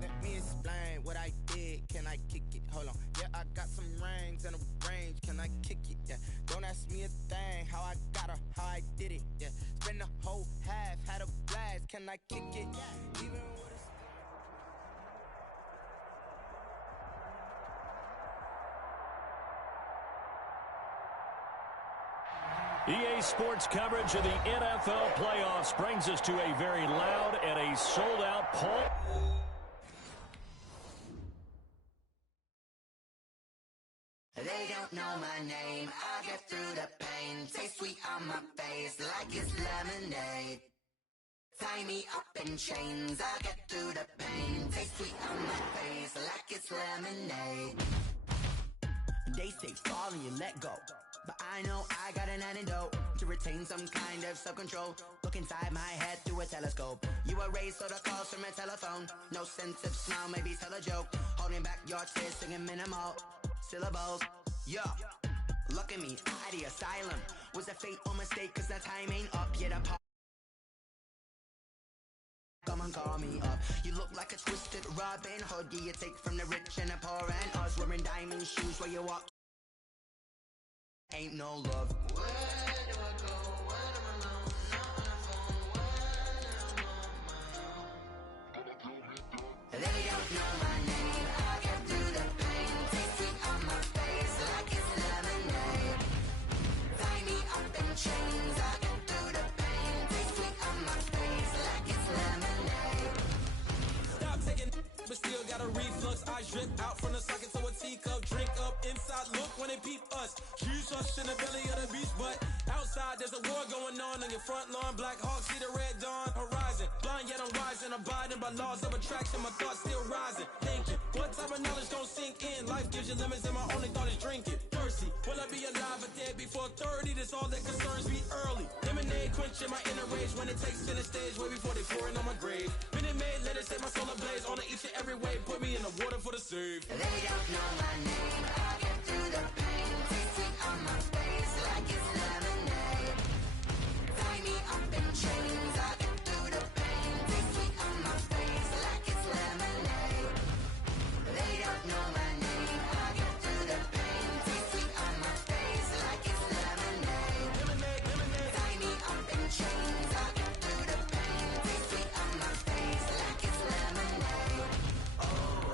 Let me explain what I did. Can I kick it? Hold on. Yeah, I got some rings and a range. Can I kick it? Yeah. Don't ask me a thing. How I got her, how I did it. Yeah. Spend the whole half, had a blast. Can I kick it? Even with EA Sports coverage of the NFL playoffs brings us to a very loud and a sold-out Paul. They don't know my name. I get through the pain. Taste sweet on my face like it's lemonade. Tie me up in chains. I get through the pain. Taste sweet on my face like it's lemonade. They say fall and you let go, but I know I got an antidote to retain some kind of self-control. Look inside my head through a telescope. You erase all the calls from a telephone. No sense of smile, maybe tell a joke. Holding back your tears, singing minimal syllables. Yo, look at me, at the asylum. Was a fate or mistake, cause the time ain't up yet. Come on, call me up. You look like a twisted Robin Hood. Yeah, you take from the rich and the poor and us. Wearing diamond shoes where you walk. Ain't no love. Where do I go when I'm alone? Not on the phone when I'm on my own. They don't know my name. I get through the pain. Taste sweet on my face like it's lemonade. Tie me up in chains. I get through the pain. Taste sweet on my face like it's lemonade. Stop taking, but still got a reflux. I drip out from the socket to a teacup. Drink up inside. Look when they peep us. Us in the belly of the beast, but outside there's a war going on your front lawn. Black Hawk, see the red dawn horizon. Blind yet I'm rising, abiding by laws of attraction. My thoughts still rising, thinking what type of knowledge don't sink in. Life gives you limits and my only thought is drinking. Thirsty, will I be alive or dead before 30? That's all that concerns me early. Lemonade quenching my inner rage when it takes center stage way before they pouring on my grave. Been it made, let it set my soul ablaze on each and every way. Put me in the water for the save. They don't know my name. I get through the pain. Taste sweet on my face like it's lemonade. Tie me up in chains. I get through the pain. Taste sweet on my face like it's lemonade. They don't know my name. I get through the pain. Taste sweet on my face like it's lemonade. Lemonade, lemonade. Tie me up in chains. I get through the pain. Taste sweet on my face like it's lemonade. Oh.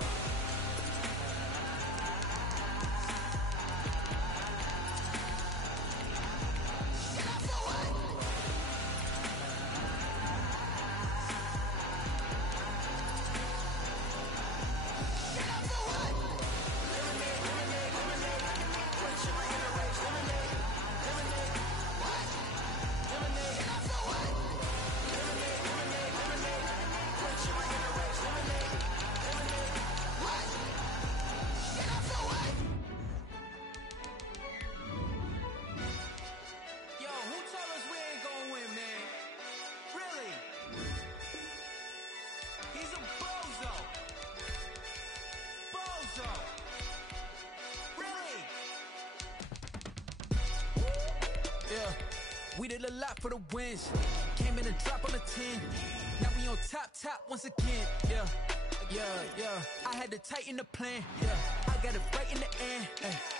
We did a lot for the wins. Came in a drop on the 10. Now we on top once again. Yeah. I had to tighten the plan. Yeah, I got it right in the end.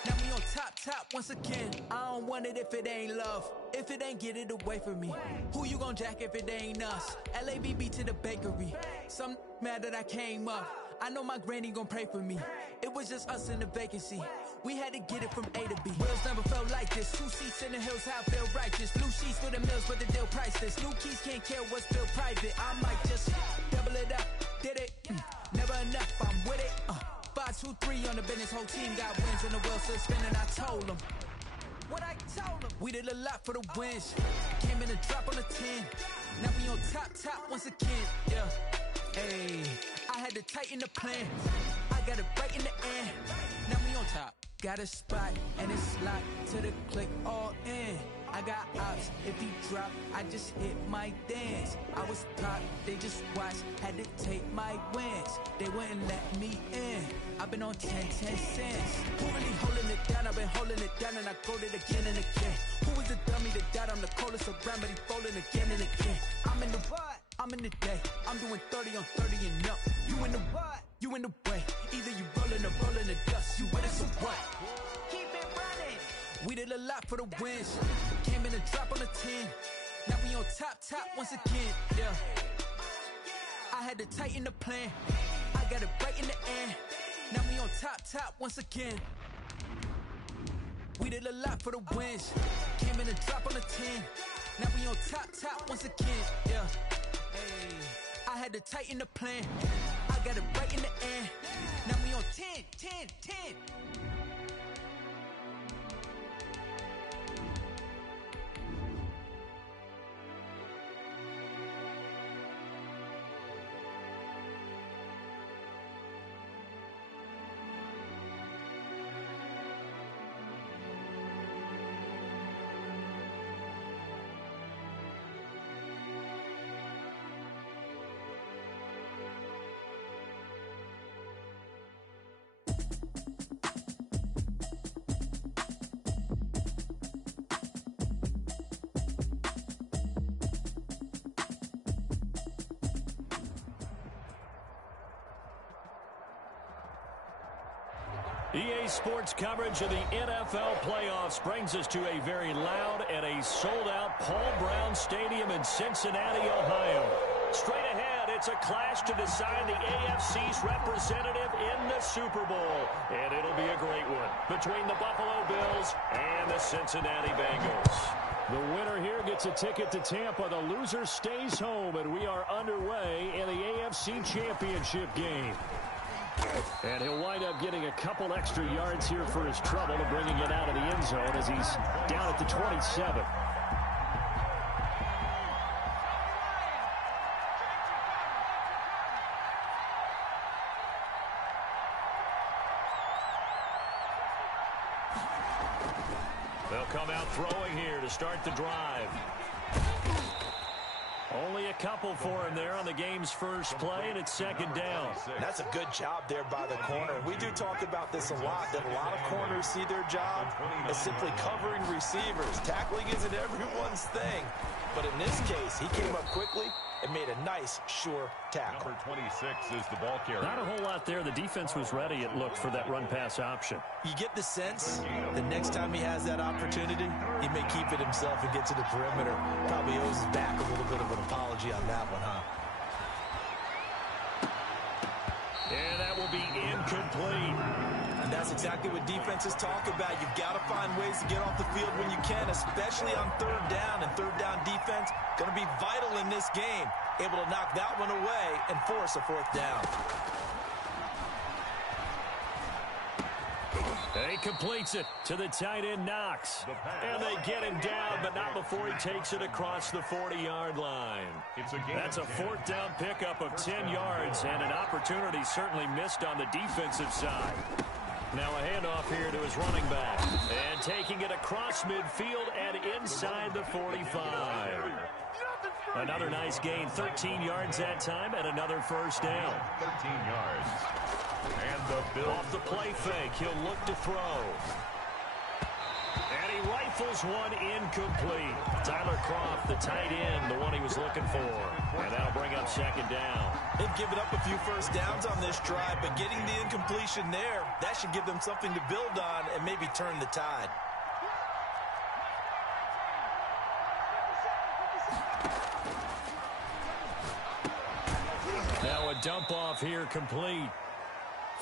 Now we on top once again. I don't want it if it ain't love. If it ain't, get it away from me. Who you gon' jack if it ain't us? LABB to the bakery. Some mad that I came up. I know my granny gon' pray for me. It was just us in the vacancy. We had to get it from A to B. Wheels never felt like this. 2 seats in the hills, how I feel righteous. Blue sheets for the mills, but the deal priceless. New keys can't care what's built private. I might just double it up. Did it? Never enough, I'm with it. 5, 2, 3 on the business. Whole team got wins and the wheels still spinning. I told them what I told them. We did a lot for the wins. Came in a drop on the 10. Now we on top once again. Yeah. Hey, I had to tighten the plan. I got it right in the end. Now we on top. Got a spot and it's locked to the click all in. I got ops, if he drop, I just hit my dance. I was taught, they just watched, had to take my wins. They wouldn't let me in. I've been on 10 cents. Who really holding it down? I've been holding it down and I go it again and again. Who was the dummy that died? I'm the coldest around, but he folding again and again. I'm in the what? I'm in the day, I'm doing 30 on 30 and up. You in the what? You in the way. Either you rollin' or rollin' the dust. You with it, so what? Keep it running. We did a lot for the wins. Came in a drop on a 10. Now we on top once again, yeah. I had to tighten the plan. I got it right in the end. Now we on top once again. We did a lot for the wins. Came in a drop on a 10. Now we on top once again, yeah. Hey, I had to tighten the plan. I got it right in the end. Now we on 10. EA Sports coverage of the NFL playoffs brings us to a very loud and a sold-out Paul Brown Stadium in Cincinnati, Ohio. Straight ahead, it's a clash to decide the AFC's representative in the Super Bowl. And it'll be a great one between the Buffalo Bills and the Cincinnati Bengals. The winner here gets a ticket to Tampa. The loser stays home, and we are underway in the AFC Championship game. And he'll wind up getting a couple extra yards here for his trouble to bringing it out of the end zone as he's down at the 27. They'll come out throwing here to start the drive. Only a couple for him there on the game's first play, and it's second down. That's a good job there by the corner. We do talk about this a lot, that a lot of corners see their job as simply covering receivers. Tackling isn't everyone's thing. But in this case, he came up quickly and made a nice, sure tackle. Number 26 is the ball carrier. Not a whole lot there. The defense was ready, it looked, for that run-pass option. You get the sense the next time he has that opportunity, he may keep it himself and get to the perimeter. Probably owes his back a little bit of an apology on that one, huh? And that will be incomplete. And that's exactly what defenses talk about. You've got to find ways to get off the field when you can, especially on third down. And third down defense going to be vital in this game. Able to knock that one away and force a fourth down. And he completes it to the tight end, Knox. And they get him down, but not before he takes it across the 40-yard line. That's a fourth down pickup of 10 yards, and an opportunity certainly missed on the defensive side. Now a handoff here to his running back. And taking it across midfield and inside the 45. Another nice gain, 13 yards that time, and another first down. 13 yards. And the Bills. Off the play fake, he'll look to throw. And he rifles one incomplete. Tyler Kroft, the tight end, the one he was looking for. And that'll bring up second down. They've given up a few first downs on this drive, but getting the incompletion there, that should give them something to build on and maybe turn the tide. Now a dump off here complete.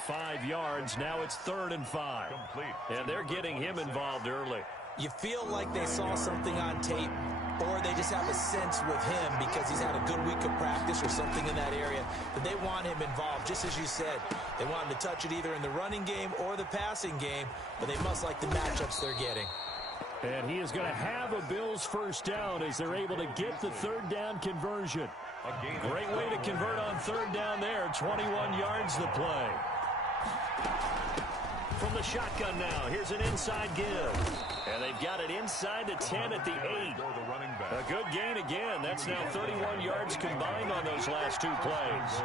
5 yards. Now it's 3rd and 5. Complete. And they're getting him involved early. You feel like they saw something on tape, or they just have a sense with him because he's had a good week of practice or something in that area that they want him involved. Just as you said, they want him to touch it either in the running game or the passing game, but they must like the matchups they're getting. And he is going to have a Bills first down as they're able to get the third down conversion. Great way to convert on third down there. 21 yards the play. From the shotgun now, here's an inside give. And they've got it inside the 10 at the 8. A good gain again. That's now 31 yards combined on those last two plays.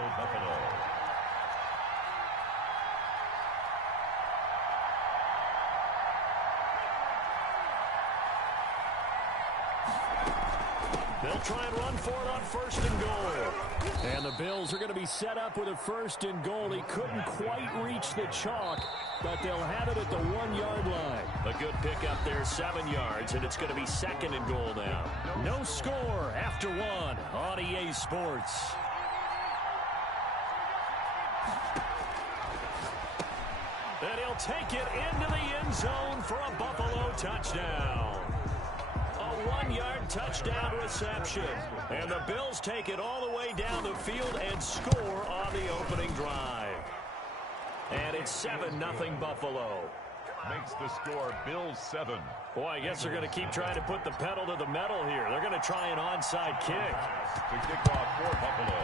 They'll try and run for it on 1st and goal. And the Bills are going to be set up with a 1st and goal. He couldn't quite reach the chalk, but they'll have it at the 1-yard line. A good pickup there, 7 yards, and it's going to be 2nd and goal now. No score after 1 on EA Sports. And he'll take it into the end zone for a Buffalo touchdown. A 1-yard touchdown reception. And the Bills take it all the way down the field and score on the opening drive. And it's 7-0 Buffalo. Makes the score Bills 7. Boy, I guess they're going to keep trying to put the pedal to the metal here. They're going to try an onside kick. To kick off for Buffalo.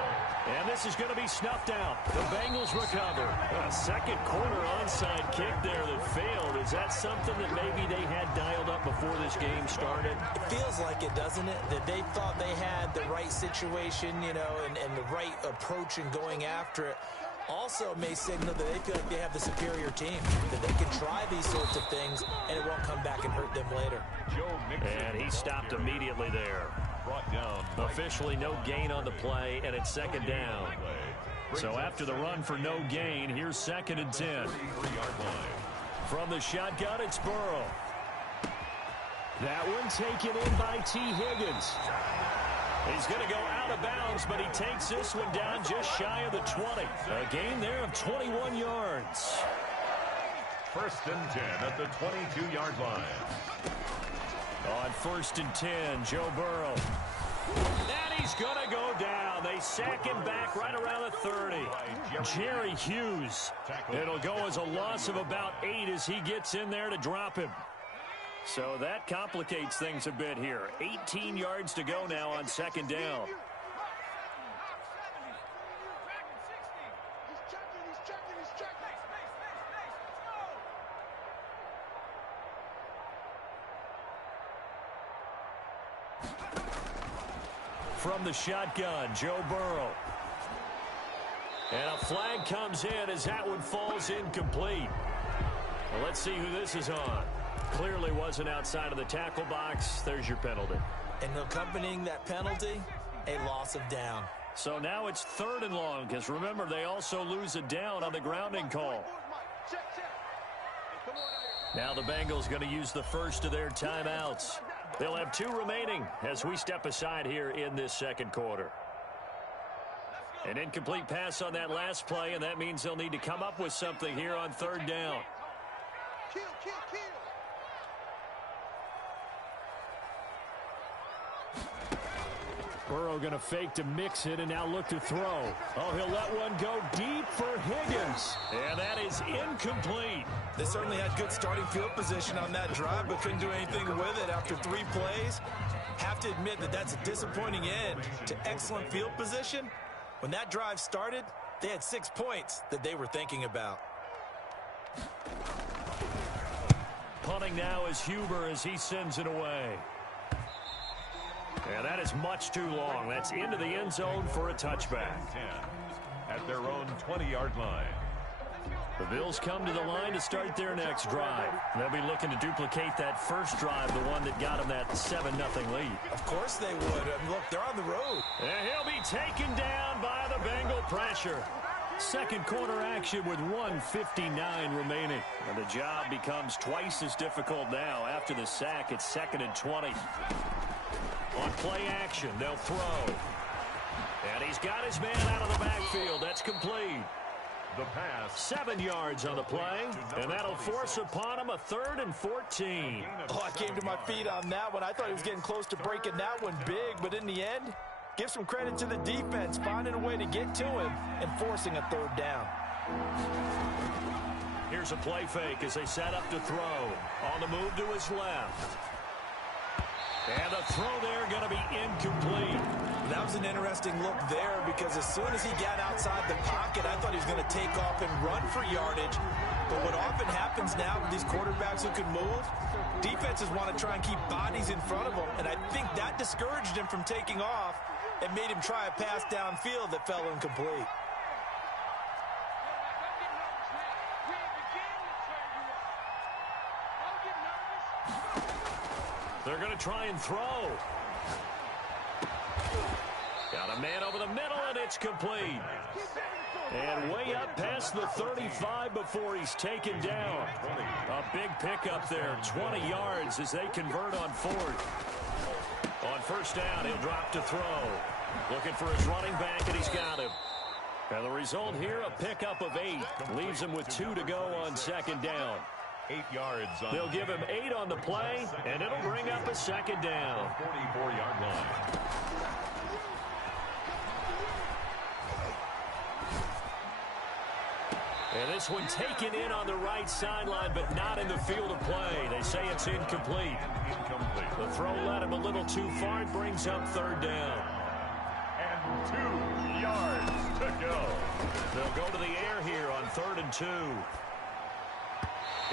And this is going to be snuffed out. The Bengals recover. A second quarter onside kick there that failed. Is that something that maybe they had dialed up before this game started? It feels like it, doesn't it? That they thought they had the right situation, you know, and the right approach in going after it. Also may signal that they feel like they have the superior team, that they can try these sorts of things and it won't come back and hurt them later. And he stopped immediately there. Brought down. Officially no gain on the play, and it's 2nd down. So after the run for no gain, here's 2nd and 10. From the shotgun, it's Burrow. That one taken in by T. Higgins. He's going to go out of bounds, but he takes this one down just shy of the 20. A gain there of 21 yards. 1st and 10 at the 22-yard line. On 1st and 10, Joe Burrow. And he's going to go down. They sack him back right around the 30. Jerry Hughes. It'll go as a loss of about 8 as he gets in there to drop him. So that complicates things a bit here. 18 yards to go now on 2nd down. From the shotgun, Joe Burrow. And a flag comes in as that one falls incomplete. Well, let's see who this is on. Clearly wasn't outside of the tackle box. There's your penalty. And accompanying that penalty, a loss of down. So now it's 3rd and long, because remember, they also lose a down on the grounding call. Now the Bengals going to use the first of their timeouts. They'll have 2 remaining as we step aside here in this 2nd quarter. An incomplete pass on that last play, and that means they'll need to come up with something here on 3rd down. Burrow going to fake to mix it and now look to throw. Oh, he'll let one go deep for Higgins. And that is incomplete. They certainly had good starting field position on that drive, but couldn't do anything with it after 3 plays. Have to admit that that's a disappointing end to excellent field position. When that drive started, they had 6 points that they were thinking about. Punting now is Huber as he sends it away. And that is much too long. That's into the end zone for a touchback. 10 at their own 20-yard line. The Bills come to the line to start their next drive. They'll be looking to duplicate that first drive, the one that got them that 7-0 lead. Of course they would. Look, they're on the road. And he'll be taken down by the Bengal pressure. 2nd quarter action with 1:59 remaining. And the job becomes twice as difficult now. After the sack, it's 2nd and 20. On play action, they'll throw. And he's got his man out of the backfield. That's complete. The pass. 7 yards on the play, and that'll force upon him a 3rd and 14. Oh, I came to my feet on that one. I thought he was getting close to breaking that one big, but in the end, give some credit to the defense, finding a way to get to him and forcing a 3rd down. Here's a play fake as they set up to throw. On the move to his left. And the throw there going to be incomplete. That was an interesting look there because as soon as he got outside the pocket, I thought he was going to take off and run for yardage. But what often happens now with these quarterbacks who can move, defenses want to try and keep bodies in front of them. And I think that discouraged him from taking off and made him try a pass downfield that fell incomplete. They're going to try and throw. Got a man over the middle, and it's complete. And way up past the 35 before he's taken down. A big pickup there, 20 yards as they convert on fourth. On first down, he'll drop to throw. Looking for his running back, and he's got him. And the result here, a pickup of 8. Leaves him with 2 to go on second down. 8 yards. They'll give him 8 on the play, and it'll bring up a second down. 44-yard line. And this one taken in on the right sideline, but not in the field of play. They say it's incomplete. The throw led him a little too far. It brings up third down. And 2 yards to go. They'll go to the air here on 3rd and 2.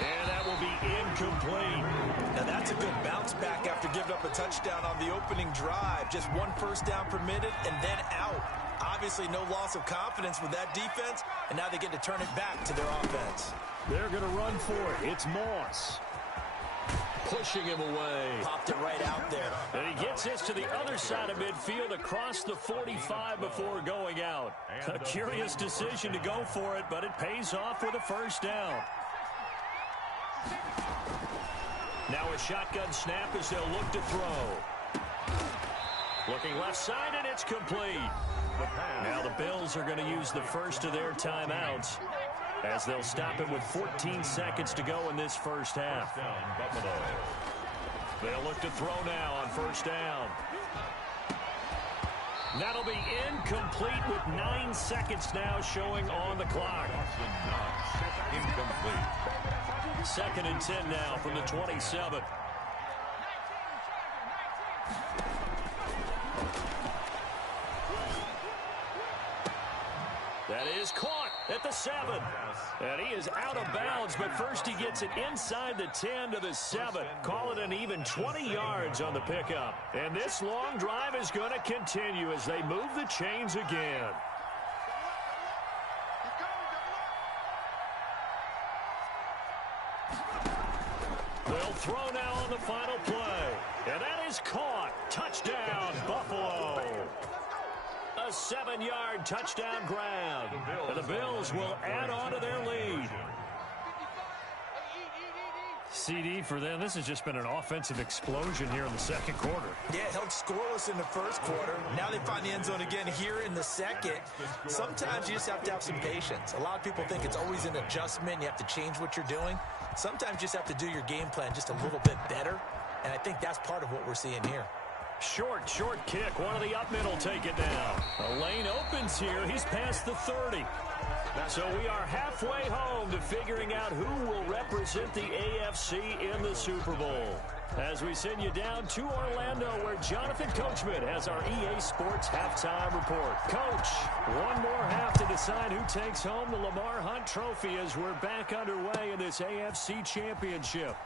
And that will be incomplete. Now that's a good bounce back after giving up a touchdown on the opening drive. Just 1 first down permitted and then out. Obviously no loss of confidence with that defense, and now they get to turn it back to their offense. They're going to run for it. It's Moss. Pushing him away. Popped it right out there. And he gets this to the other side of midfield across the 45 before going out. A curious decision to go for it, but it pays off with a first down. Now a shotgun snap as they'll look to throw. Looking left side, and it's complete. Now the Bills are going to use the first of their timeouts as they'll stop it with 14 seconds to go in this first half. They'll look to throw now on first down. That'll be incomplete with 9 seconds now showing on the clock. Incomplete. 2nd and 10 now from the 27. That is caught at the 7. And he is out of bounds, but first he gets it inside the 10 to the 7. Call it an even 20 yards on the pickup. And this long drive is going to continue as they move the chains again. They'll throw now on the final play. And that is caught. Touchdown, Buffalo. A 7-yard touchdown grab. And the Bills will add on to their lead. CD for them. This has just been an offensive explosion here in the second quarter. Yeah, held scoreless in the first quarter. Now they find the end zone again here in the second. Sometimes you just have to have some patience. A lot of people think it's always an adjustment. You have to change what you're doing. Sometimes you just have to do your game plan just a little bit better. And I think that's part of what we're seeing here. Short kick. One of the up middle take it down. The lane opens here. He's past the 30. So we are halfway home to figuring out who will represent the AFC in the Super Bowl. As we send you down to Orlando, where Jonathan Coachman has our EA Sports halftime report. Coach, one more half to decide who takes home the Lamar Hunt Trophy as we're back underway in this AFC Championship.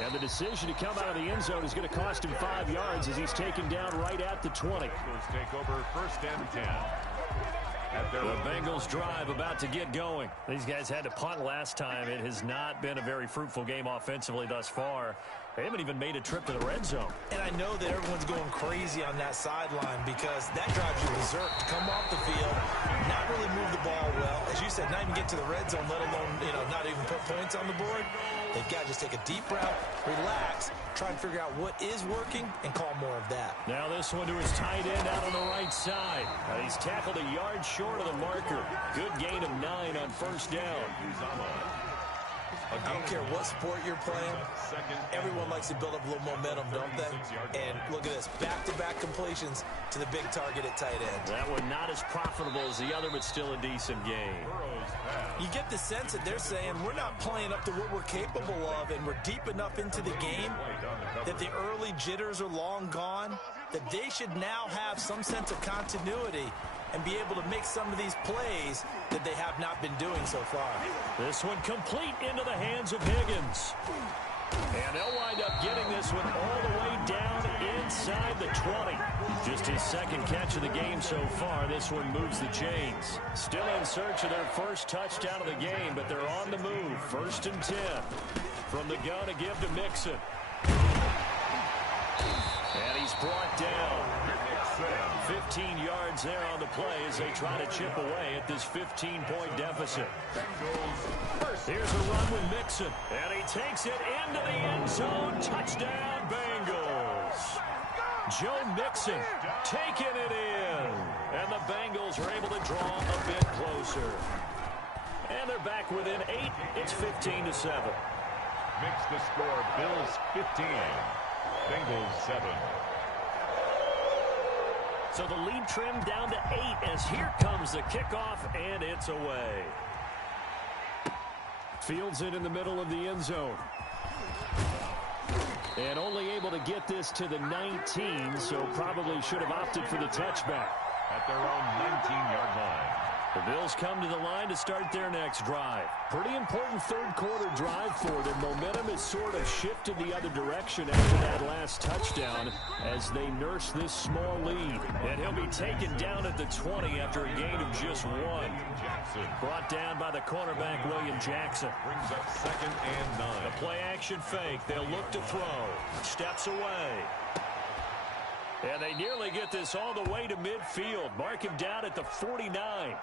And the decision to come out of the end zone is going to cost him 5 yards as he's taken down right at the 20. Bengals take over 1st and 10. The Bengals drive about to get going. These guys had to punt last time. It has not been a very fruitful game offensively thus far. They haven't even made a trip to the red zone. And I know that everyone's going crazy on that sideline because that drives you berserk to come off the field, not really move the ball well. As you said, not even get to the red zone, let alone, not even put points on the board. They've got to just take a deep breath, relax, try and figure out what is working, and call more of that. Now this one to his tight end out on the right side. He's tackled a yard short of the marker. Good gain of 9 on first down. I don't care what sport you're playing. Everyone likes to build up a little momentum, don't they? And look at this, back-to-back completions to the big target at tight end. That one not as profitable as the other, but still a decent game. You get the sense that they're saying we're not playing up to what we're capable of, and we're deep enough into the game that the early jitters are long gone, that they should now have some sense of continuity and be able to make some of these plays that they have not been doing so far. This one complete into the hands of Higgins. And they'll wind up getting this one all the way down inside the 20. Just his second catch of the game so far. This one moves the chains. Still in search of their first touchdown of the game, but they're on the move. 1st and 10. From the gun to give to Mixon. And he's brought down. 15 yards there on the play as they try to chip away at this 15-point deficit. Here's a run with Mixon, and he takes it into the end zone. Touchdown, Bengals. Joe Mixon taking it in, and the Bengals are able to draw a bit closer. And they're back within 8. It's 15-7. Makes the score Bills 15, Bengals 7. So the lead trimmed down to 8 as here comes the kickoff, and it's away. Fields it in the middle of the end zone. And only able to get this to the 19, so probably should have opted for the touchback. At their own 19-yard line. The Bills come to the line to start their next drive. Pretty important third-quarter drive for them. Momentum has sort of shifted the other direction after that last touchdown as they nurse this small lead. And he'll be taken down at the 20 after a gain of just 1. Brought down by the cornerback, William Jackson. Brings up 2nd and 9. The play-action fake. They'll look to throw. Steps away. And they nearly get this all the way to midfield. Mark him down at the 49.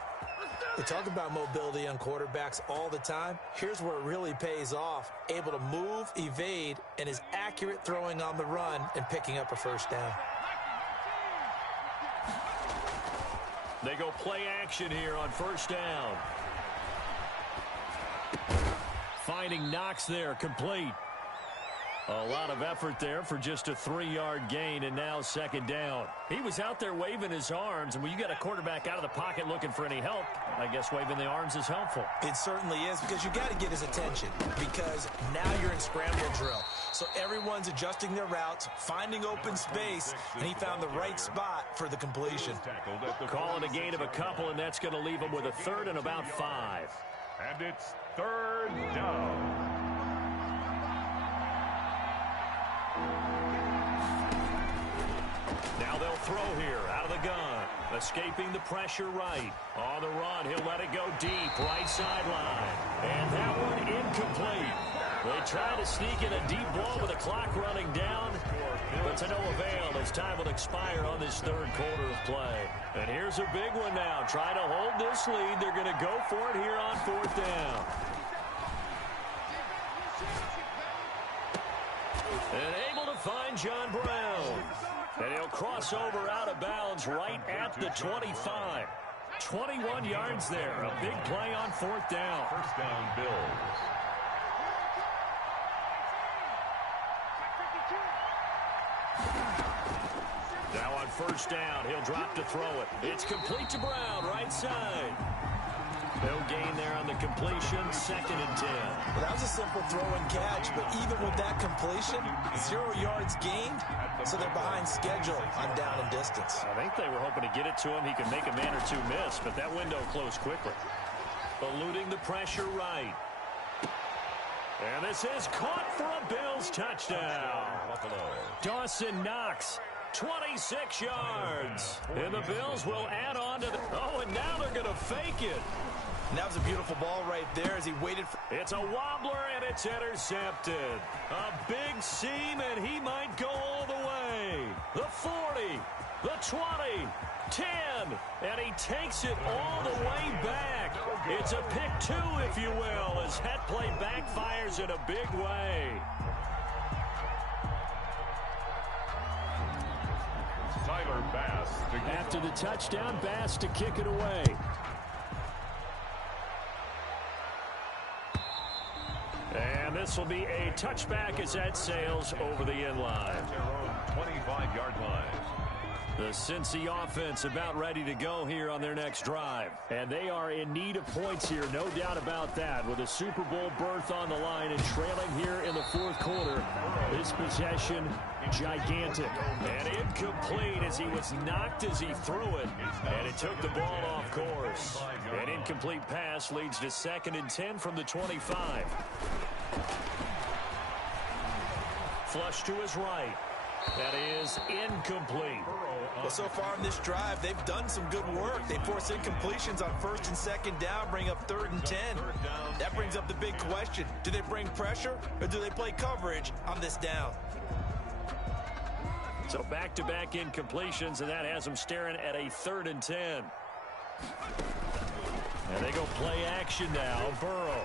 We talk about mobility on quarterbacks all the time. Here's where it really pays off. Able to move, evade, and is accurate throwing on the run and picking up a first down. They go play action here on first down. Finding Knox there, complete. A lot of effort there for just a 3-yard gain, and now 2nd down. He was out there waving his arms, and when you got a quarterback out of the pocket looking for any help, I guess waving the arms is helpful. It certainly is, because you got to get his attention, because now you're in scramble drill. So everyone's adjusting their routes, finding open space, and he found the right spot for the completion. Call it a gain of a couple, and that's going to leave him with a 3rd and about 5. And it's 3rd down. Now they'll throw here out of the gun. Escaping the pressure right. On the run, he'll let it go deep, right sideline. And that one incomplete. They try to sneak in a deep ball with the clock running down, but to no avail as time will expire on this 3rd quarter of play. And here's a big one now. Try to hold this lead. They're going to go for it here on 4th down. And able to find John Brown. And he'll cross over out of bounds right at the 25. 21 yards there. A big play on 4th down. First down, Bills. Now on 1st down, he'll drop to throw it. It's complete to Brown, right side. No gain there on the completion, 2nd and 10. Well, that was a simple throw and catch, but even with that completion, 0 yards gained, so they're behind schedule on down and distance. I think they were hoping to get it to him. He could make a man or two miss, but that window closed quickly. Eluding the pressure right. And this is caught for a Bills touchdown. Dawson Knox, 26 yards. And the Bills will add on to the... Oh, and now they're going to fake it. And that was a beautiful ball right there as he waited for... It's a wobbler, and it's intercepted. A big seam, and he might go all the way. The 40, the 20, 10, and he takes it all the way back. It's a pick 2, if you will, as that play backfires in a big way. Tyler Bass. After the touchdown, Bass to kick it away. And this will be a touchback as that sails over the end line. Their own 25-yard line. The Cincy offense about ready to go here on their next drive. And they are in need of points here, no doubt about that. With a Super Bowl berth on the line and trailing here in the 4th quarter. This possession, gigantic. And incomplete as he was knocked as he threw it. And it took the ball off course. An incomplete pass leads to 2nd and 10 from the 25. Flush to his right. That is incomplete. Well, so far in this drive, they've done some good work. They force incompletions on 1st and 2nd down, bring up 3rd and 10. That brings up the big question. Do they bring pressure or do they play coverage on this down? So back-to-back incompletions, and that has them staring at a 3rd and 10. And they go play action now. Burrow.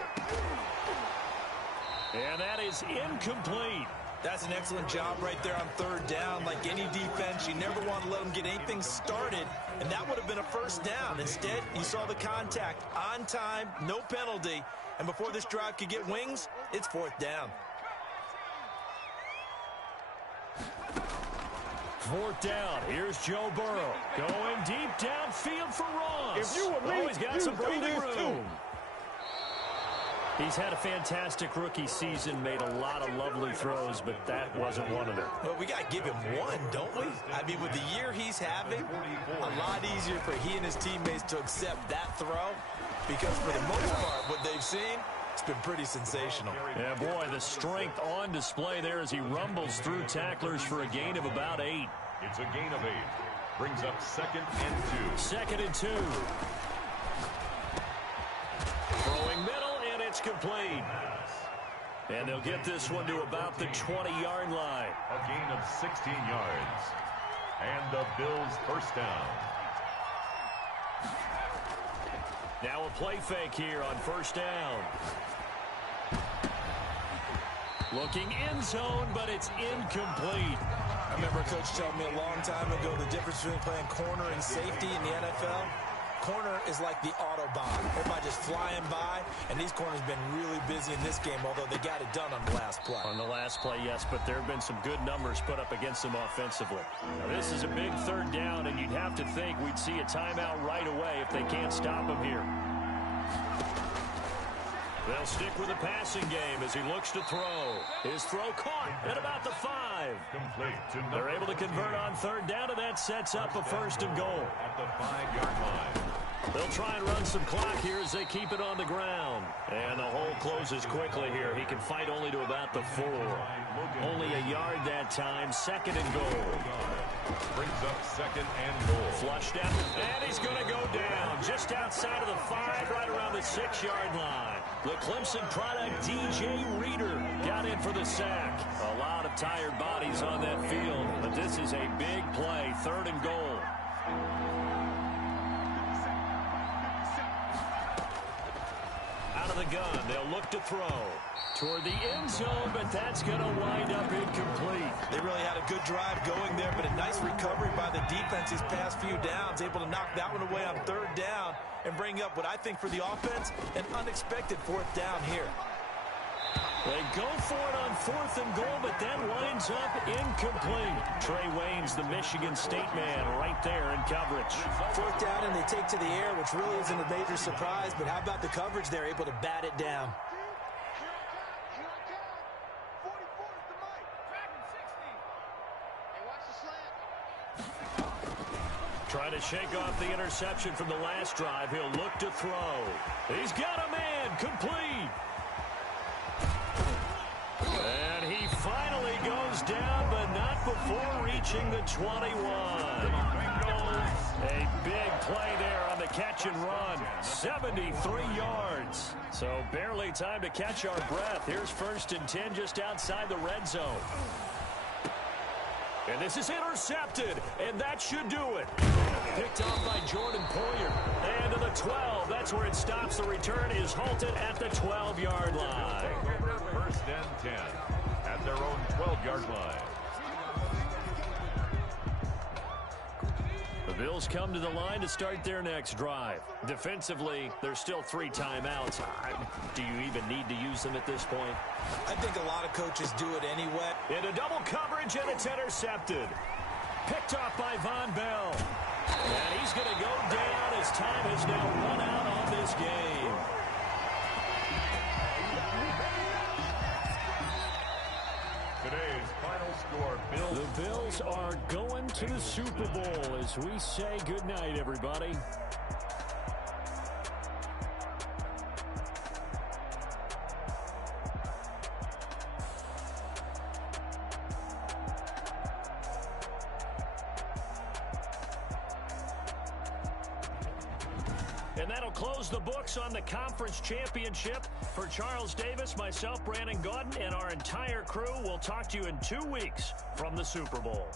And that is incomplete. That's an excellent job right there on 3rd down. Like any defense, you never want to let them get anything started, and that would have been a 1st down. Instead, you saw the contact on time, no penalty, and before this drive could get wings, it's 4th down. 4th down. Here's Joe Burrow going deep downfield for Ross. If you were me, he's got some breathing room. He's had a fantastic rookie season, made a lot of lovely throws, but that wasn't one of them. Well, we got to give him one, don't we? I mean, with the year he's having, a lot easier for he and his teammates to accept that throw, because for the most part, what they've seen, it's been pretty sensational. Yeah, boy, the strength on display there as he rumbles through tacklers for a gain of about 8. It's a gain of 8. Brings up 2nd and 2. 2nd and 2. Throwing middle, and it's complete. And they'll get this one to about the 20-yard line. A gain of 16 yards. And the Bills' 1st down. Now a play fake here on 1st down. Looking end zone, but it's incomplete. I remember a coach telling me a long time ago the difference between playing corner and safety in the NFL. Corner is like the Autobahn. Everybody just flying by, and these corners have been really busy in this game, although they got it done on the last play. On the last play, yes, but there have been some good numbers put up against them offensively. Now, this is a big 3rd down, and you'd have to think we'd see a timeout right away if they can't stop him here. They'll stick with the passing game as he looks to throw. His throw caught at about the 5. Complete to They're able to convert on 3rd down, and that sets up a 1st and goal. At the 5-yard line. They'll try and run some clock here as they keep it on the ground. And the hole closes quickly here. He can fight only to about the 4. Only a yard that time. 2nd and goal. Brings up 2nd and goal. Flushed out. And he's going to go down just outside of the 5, right around the 6-yard line. The Clemson product, DJ Reader, got in for the sack. A lot of tired bodies on that field, but this is a big play. 3rd and goal. Out of the gun, they'll look to throw toward the end zone, but that's going to wind up incomplete. They really had a good drive going there, but a nice recovery by the defense these past few downs, able to knock that one away on 3rd down and bring up what I think for the offense, an unexpected 4th down here. They go for it on 4th and goal, but that winds up incomplete. Trey Wayne's the Michigan State man right there in coverage. 4th down, and they take to the air, which really isn't a major surprise, but how about the coverage there, able to bat it down? Trying to shake off the interception from the last drive. He'll look to throw. He's got a man, complete. And he finally goes down, but not before reaching the 21. A big play there on the catch and run. 73 yards. So barely time to catch our breath. Here's 1st and 10 just outside the red zone. And this is intercepted, and that should do it. Picked off by Jordan Poyer. And to the 12. That's where it stops. The return is halted at the 12-yard line. 1st and 10 at their own 12-yard line. The Bills come to the line to start their next drive. Defensively, there's still 3 timeouts. Do you even need to use them at this point? I think a lot of coaches do it anyway. Into double coverage, and it's intercepted. Picked off by Von Bell. And he's going to go down as time has now run out on this game. Today's final score, Bills. The Bills are going to the Super Bowl as we say goodnight, everybody. And that'll close the books on the conference championship. For Charles Davis, myself, Brandon Gaudin, and our entire crew, we'll talk to you in 2 weeks from the Super Bowl.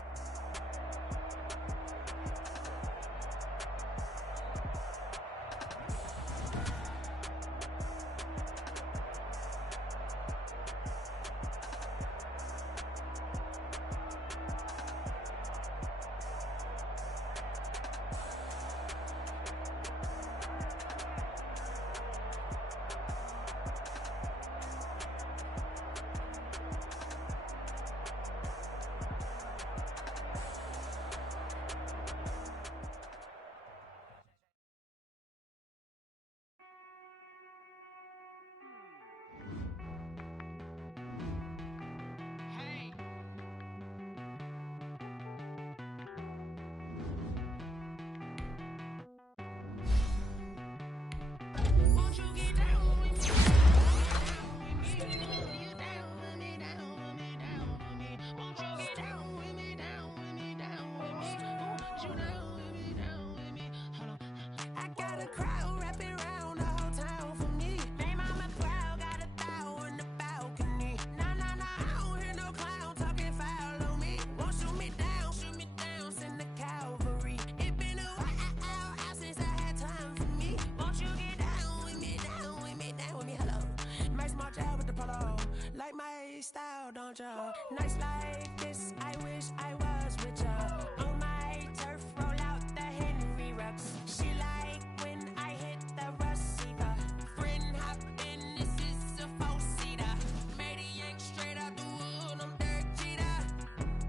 style, don't ya? Nights like this, I wish I was with ya. On my turf, roll out the Henry rocks. She like when I hit the receiver. Friend hop in, this is a four-seater. Maniac straight out the wood, I'm Derek Jeter.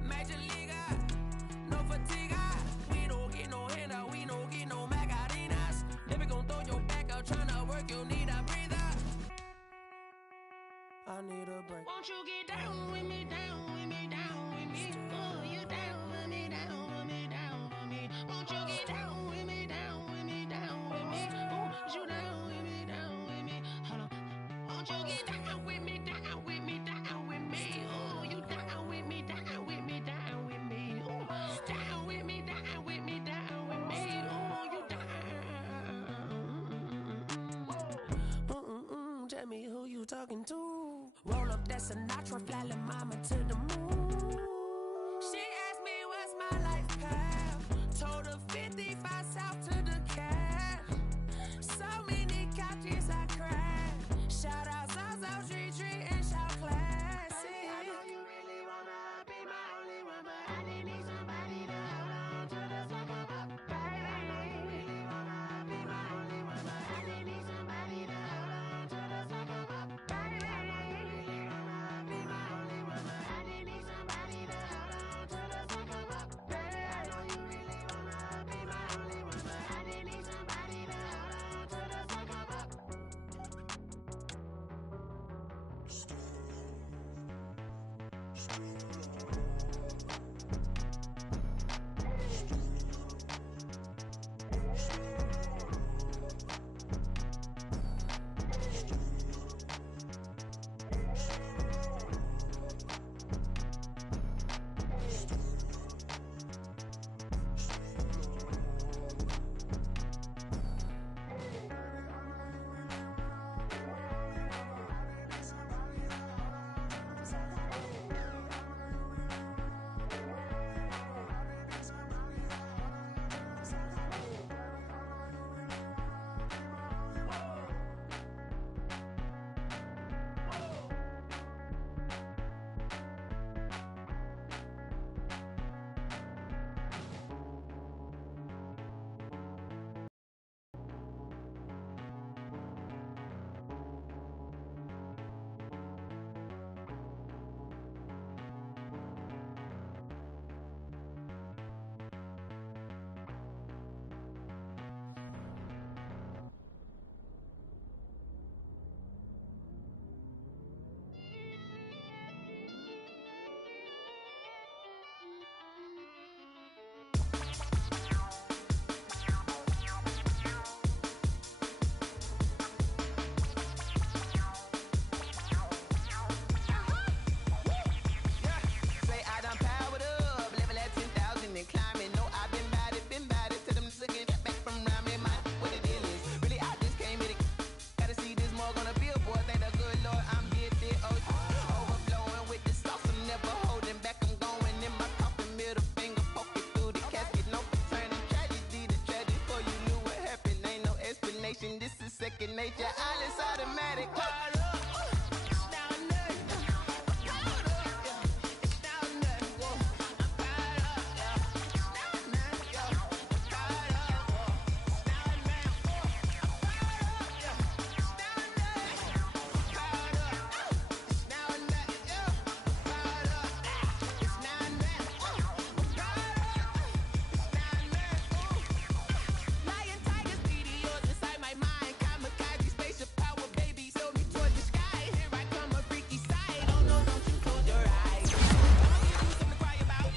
Major leaguer, no fatigue. We don't get no handout, we don't get no Macarinas. Never gon' throw your back out, tryna work, you need a breather. I need a break. Won't you get down with me, down with me, down with me? Oh, you down with me, down with me, down with me. Won't you get down with me, down with me, down with me? Oh, you down with me, down with me? Hold on. Won't you get down with me, down with me, down with me? Oh, you down with me, down with me, down with me? Oh, down with me, down with me, down with me? Oh, you down. Tell me who you talking to. Roll up that Sinatra, fly la mama to the moon. She asked me what's my life path. Told her 55 south to the cat. So many couches I crashed. Shout out Zazo, Tree, and shout classic. I know you really wanna be my only one, but I didn't need somebody to hold on to the sucker up, baby. I know you really wanna be my only one, but I didn't need somebody to hold on to the sucker up, baby. I know you really wanna be my only one, but I didn't need somebody to hold on to the sucker up, baby. I know you really wanna be my only one, but I didn't need somebody to hold on to the sucker up. Say I done powered up, level at 10,000 and climbing. No, I've been bad it to them looking back from around me. My what the deal is, really I just came here to gotta see this more gonna be a boy. Thank the good Lord I'm gifted. Oh, overflowing with the sauce, I'm never holding back. I'm going in my coffin, middle finger poking through the casket. No turning tragedy to tragedy. Before you knew what happened, ain't no explanation. This is second nature. All is automatic. Lion, tigers, meteors inside my mind. Kamikaze, spaceship power, baby, sail me toward the sky. Here I come, a freaky side. Oh no, don't you close your eyes. I'ma give you something to cry about.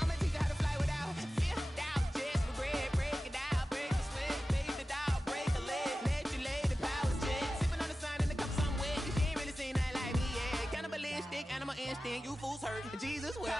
I'ma teach you how to fly without fear, doubt, just regret. Break it out, break the sweat, baby, the doll, break a leg. Let you lay the power jet. Sipping on the sun in the cup somewhere. You ain't really seen that like me, yeah. Cannibalistic, animal instinct, you fools hurt. Jesus will.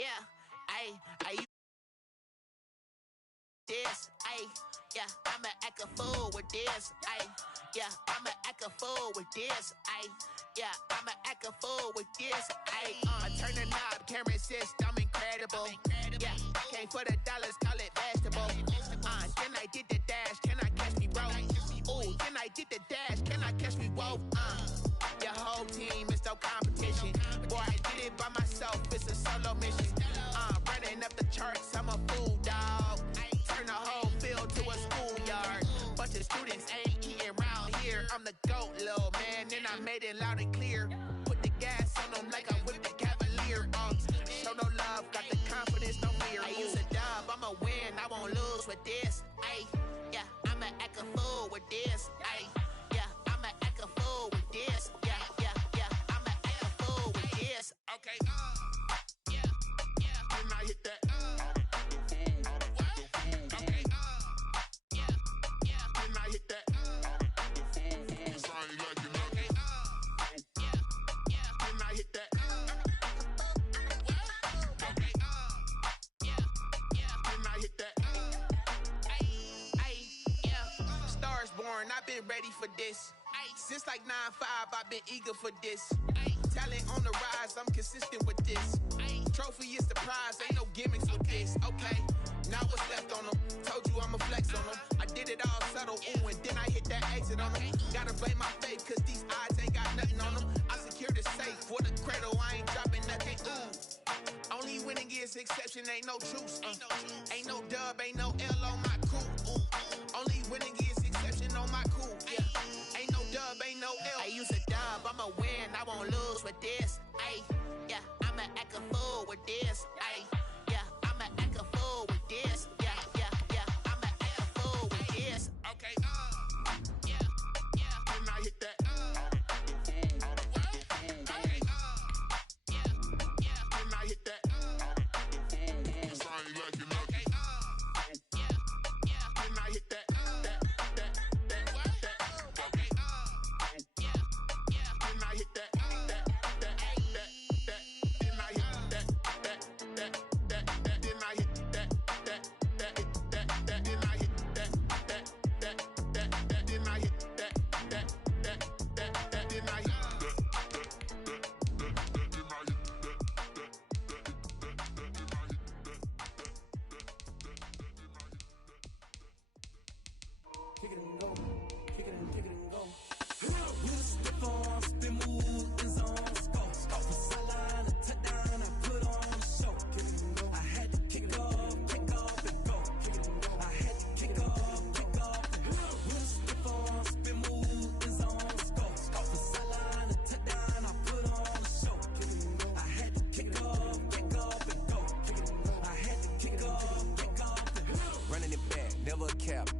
Yeah, I this, yeah, I'ma act a fool with this, yeah, I'ma act a fool with this, yeah, I'ma act a fool with this, I turn the knob, can't resist, I'm incredible, yeah, came for the dollars, call it vegetable, then I did the dash, can I catch me, bro, ooh, then I did the dash, can I catch me, whoa, your whole team is no competition, boy, I did it by myself, it's a solo mission, running up the charts, I'm a fool, dog. Turn the whole field to a schoolyard. Bunch of students ain't eating round here. I'm the GOAT, little man, and I made it loud and clear. Put the gas on them like I whipped the Cavalier. Show no love, got the confidence, no fear. I use a dub, I'ma win, I won't lose with this. Yeah, I'ma act a fool with this. Yeah, I'ma act a fool with this. Yeah, I'ma act a fool with this. Okay, yeah, then I hit that. I've been ready for this. Since like 9-5, I've been eager for this. Talent on the rise, I'm consistent with this. Trophy is the prize, ain't no gimmicks with this. Okay, now what's left on them? Told you I'ma flex on them. I did it all subtle, ooh, and then I hit that exit on them. Gotta blame my faith, cause these odds ain't got nothing on them. I secured the safe for the cradle, I ain't dropping nothing, ooh. Only winning is exception, ain't no truce. Ain't no dub, ain't no L on my crew. Only winning is exception on my cool. Yeah, ain't no dub, ain't no L. I use a dub, I'ma win, I won't lose with this. Yeah, I'ma act a fool with this. Yeah, I'ma act a fool with this. Yeah, I'ma act a fool with this. Okay, yeah, then I hit that. Okay, yeah, then I hit that.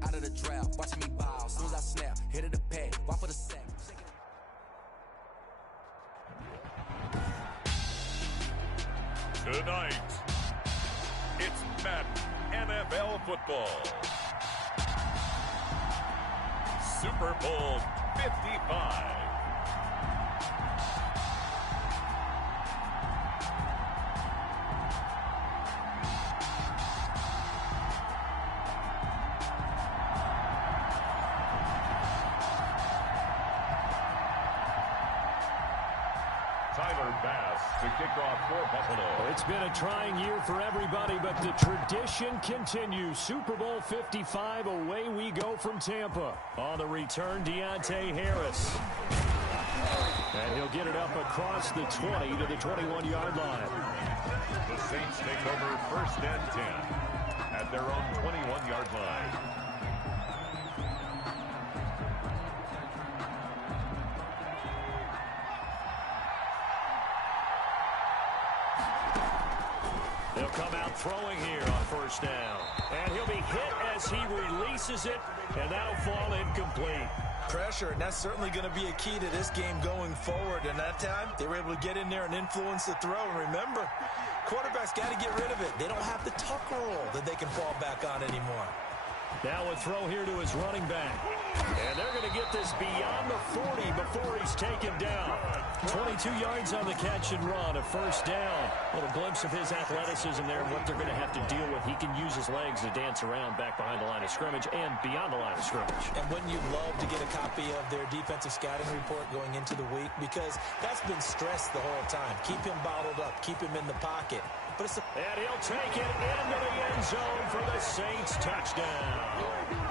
Out of the drought, watching me ball. Soon as I snap, hit of the pad, walk for the sack. Tonight, it's Madden NFL football. Super Bowl 55. To kick off for Buffalo. It's been a trying year for everybody, but the tradition continues. Super Bowl 55, away we go from Tampa. On the return, Deontay Harris. And he'll get it up across the 20 to the 21-yard line. The Saints take over 1st and 10 at their own 21-yard line. They'll come out throwing here on 1st down. And he'll be hit as he releases it, and that'll fall incomplete. Pressure, and that's certainly going to be a key to this game going forward. And that time, they were able to get in there and influence the throw. And remember, quarterbacks got to get rid of it. They don't have the tuck roll that they can fall back on anymore. Now a throw here to his running back. And they're going to get this beyond the 40 before he's taken down. 22 yards on the catch and run, a first down. A little glimpse of his athleticism there and what they're going to have to deal with. He can use his legs to dance around back behind the line of scrimmage and beyond the line of scrimmage. And wouldn't you love to get a copy of their defensive scouting report going into the week? Because that's been stressed the whole time. Keep him bottled up. Keep him in the pocket. But and he'll take it into the end zone for the Saints touchdown.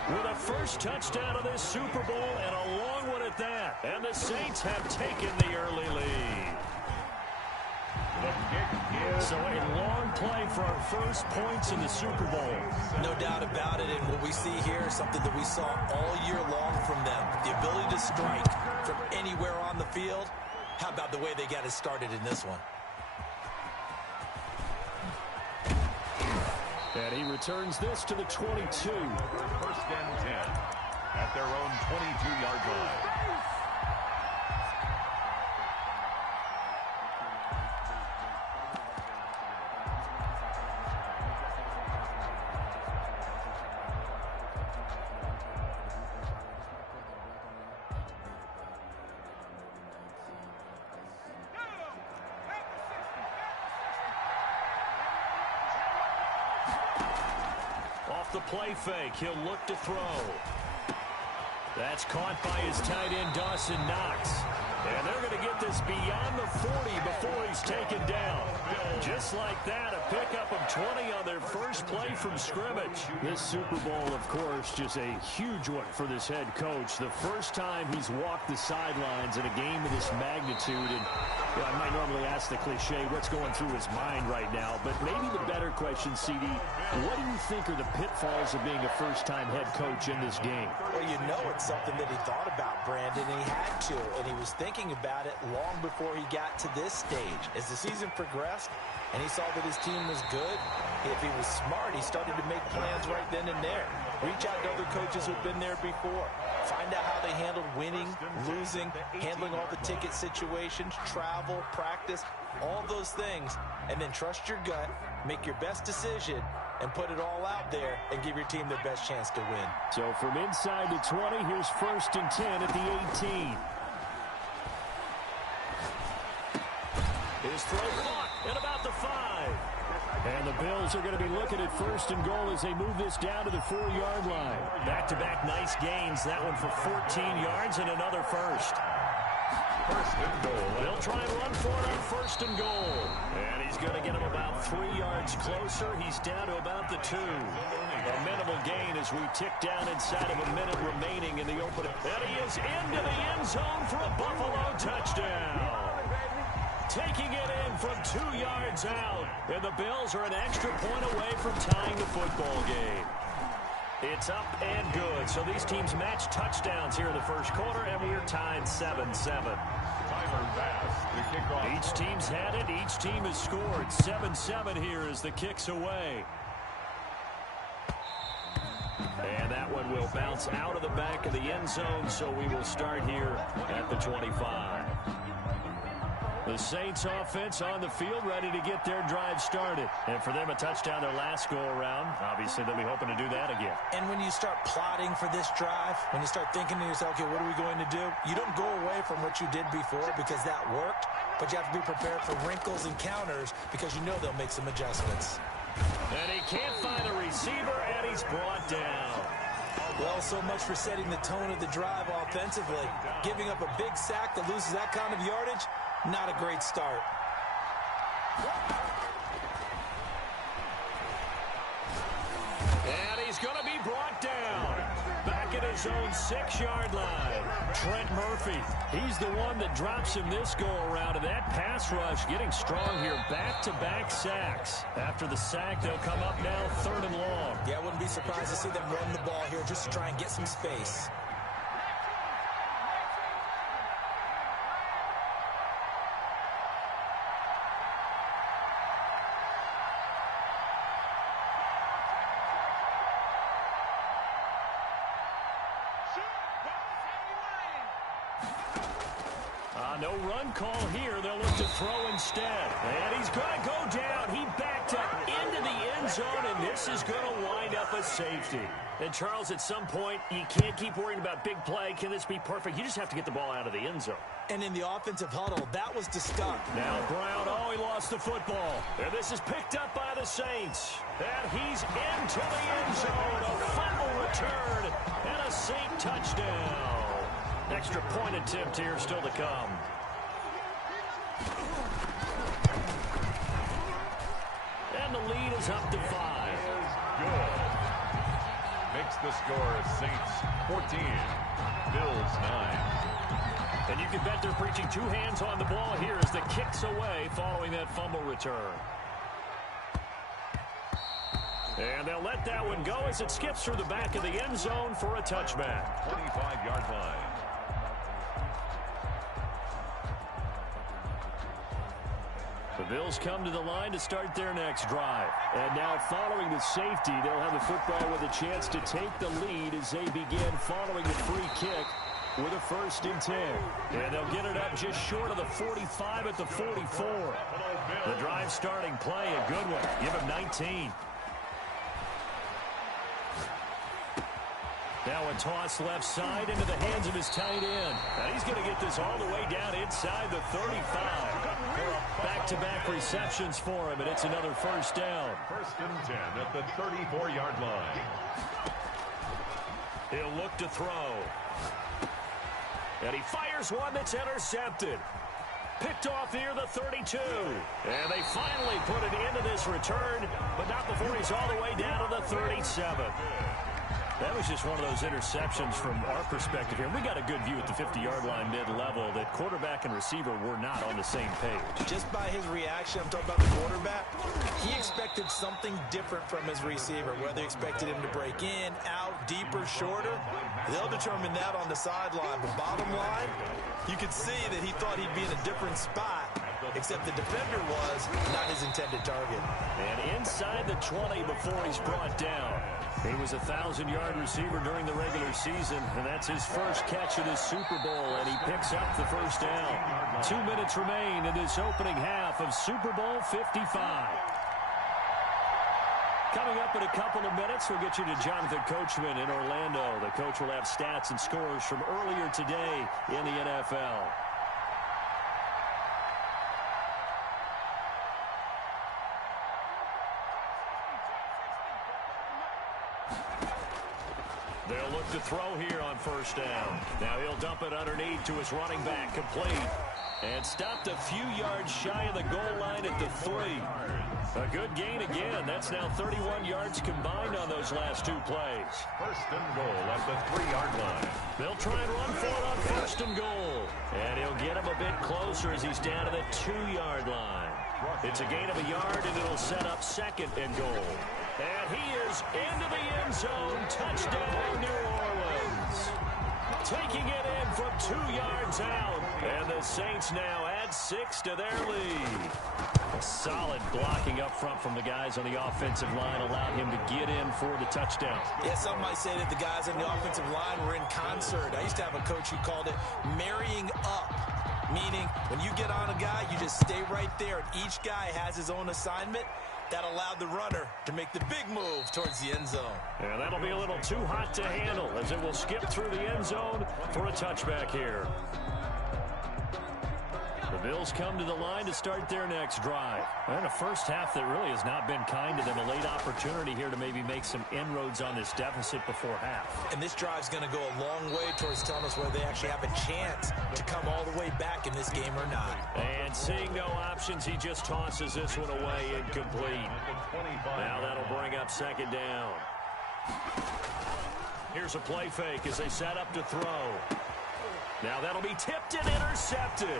With a first touchdown of this Super Bowl and a long one at that. And the Saints have taken the early lead. So a long play for our first points in the Super Bowl. No doubt about it. And what we see here is something that we saw all year long from them. The ability to strike from anywhere on the field. How about the way they got it started in this one? And he returns this to the 22. First and 10 at their own 22-yard line. The play fake. He'll look to throw. That's caught by his tight end, Dawson Knox. And they're going to get this beyond the 40 before he's taken down. Just like that, a pickup of 20 on their first play from scrimmage. This Super Bowl, of course, just a huge one for this head coach. The first time he's walked the sidelines in a game of this magnitude. And I might normally ask the cliche, what's going through his mind right now? But maybe the better question, CD, what do you think are the pitfalls of being a first-time head coach in this game? Well, you know it's something that he thought about, Brandon, and he had to. And he was thinking about it long before he got to this stage. As the season progressed and he saw that his team was good, if he was smart, he started to make plans right then and there. Reach out to other coaches who've been there before. Find out how they handled winning, losing, handling all the ticket situations, travel, practice, all those things. And then trust your gut, make your best decision, and put it all out there and give your team their best chance to win. So from inside the 20, here's first and 10 at the 18. His throw caught at about the 5. And the Bills are going to be looking at first and goal as they move this down to the 4-yard line. Back-to-back nice gains. That one for 14 yards and another first. First and goal. They'll try and run for it on first and goal. And he's going to get him about 3 yards closer. He's down to about the 2. A minimal gain as we tick down inside of a minute remaining in the opening. And he is into the end zone for a Buffalo touchdown. Taking it in from 2 yards out. And the Bills are an extra point away from tying the football game. It's up and good. So these teams match touchdowns here in the first quarter, and we're tied 7-7. Timer pass. The kickoff. Each team's had it. Each team has scored. 7-7 here as the kick's away. And that one will bounce out of the back of the end zone, so we will start here at the 25. The Saints offense on the field, ready to get their drive started. And for them, a touchdown their last go-around. Obviously, they'll be hoping to do that again. And when you start plotting for this drive, when you start thinking to yourself, okay, what are we going to do? You don't go away from what you did before because that worked, but you have to be prepared for wrinkles and counters because you know they'll make some adjustments. And he can't find a receiver, and he's brought down. Well, so much for setting the tone of the drive offensively. Giving up a big sack that loses that kind of yardage, not a great start. And he's going to be brought down. Back at his own 6-yard line. Trent Murphy, he's the one that drops him this go-around. And that pass rush getting strong here. Back-to-back sacks. After the sack, they'll come up now 3rd and long. Yeah, I wouldn't be surprised to see them run the ball here just to try and get some space. No run call here. They'll look to throw instead. And he's going to go down. He backed up into the end end zone, and this is going to wind up a safety. And, Charles, at some point, you can't keep worrying about big play. Can this be perfect? You just have to get the ball out of the end zone. And in the offensive huddle, that was the stop. Now Brown, he lost the football. And this is picked up by the Saints. And he's into the end zone. A fumble return and a Saint touchdown. Extra point attempt here still to come. And the lead is up to 5. Good. Makes the score Saints 14, Bills 9. And you can bet they're preaching 2 hands on the ball here as the kick's away following that fumble return. And they'll let that one go as it skips through the back of the end zone for a touchback. 25-yard line. The Bills come to the line to start their next drive. And now following the safety, they'll have the football with a chance to take the lead as they begin following the free kick with a 1st and 10. And they'll get it up just short of the 45 at the 44. The drive starting play, a good one. Give him 19. Now a toss left side into the hands of his tight end. And he's going to get this all the way down inside the 35. Back-to-back receptions for him, and it's another 1st down. 1st and 10 at the 34-yard line. He'll look to throw. And he fires one that's intercepted. Picked off near the 32. And they finally put it into this return, but not before he's all the way down to the 37. That was just one of those interceptions from our perspective here. We got a good view at the 50-yard line mid-level that quarterback and receiver were not on the same page. Just by his reaction, I'm talking about the quarterback, he expected something different from his receiver, whether he expected him to break in, out, deeper, shorter. They'll determine that on the sideline. But bottom line, you could see that he thought he'd be in a different spot, except the defender was not his intended target. And inside the 20 before he's brought down. He was a 1,000-yard receiver during the regular season, and that's his first catch of this Super Bowl, and he picks up the 1st down. 2 minutes remain in this opening half of Super Bowl 55. Coming up in a couple of minutes, we'll get you to Jonathan Coachman in Orlando. The coach will have stats and scores from earlier today in the NFL. They'll look to throw here on 1st down. Now he'll dump it underneath to his running back, complete. And stopped a few yards shy of the goal line at the 3. A good gain again. That's now 31 yards combined on those last 2 plays. 1st and goal at the 3-yard line. They'll try and run for it on 1st and goal. And he'll get him a bit closer as he's down to the 2-yard line. It's a gain of a yard, and it'll set up 2nd and goal. And he is into the end zone. Touchdown, New Orleans. Taking it in from 2 yards out. And the Saints now add 6 to their lead. A solid blocking up front from the guys on the offensive line allowed him to get in for the touchdown. Yeah, some might say that the guys on the offensive line were in concert. I used to have a coach who called it marrying up. Meaning, when you get on a guy, you just stay right there. And each guy has his own assignment. That allowed the runner to make the big move towards the end zone. And that'll be a little too hot to handle as it will skip through the end zone for a touchback here. The Bills come to the line to start their next drive. And a first half that really has not been kind to them. A late opportunity here to maybe make some inroads on this deficit before half. And this drive's going to go a long way towards telling us whether they actually have a chance to come all the way back in this game or not. And seeing no options, he just tosses this one away incomplete. Now that'll bring up 2nd down. Here's a play fake as they set up to throw. Now that'll be tipped and intercepted.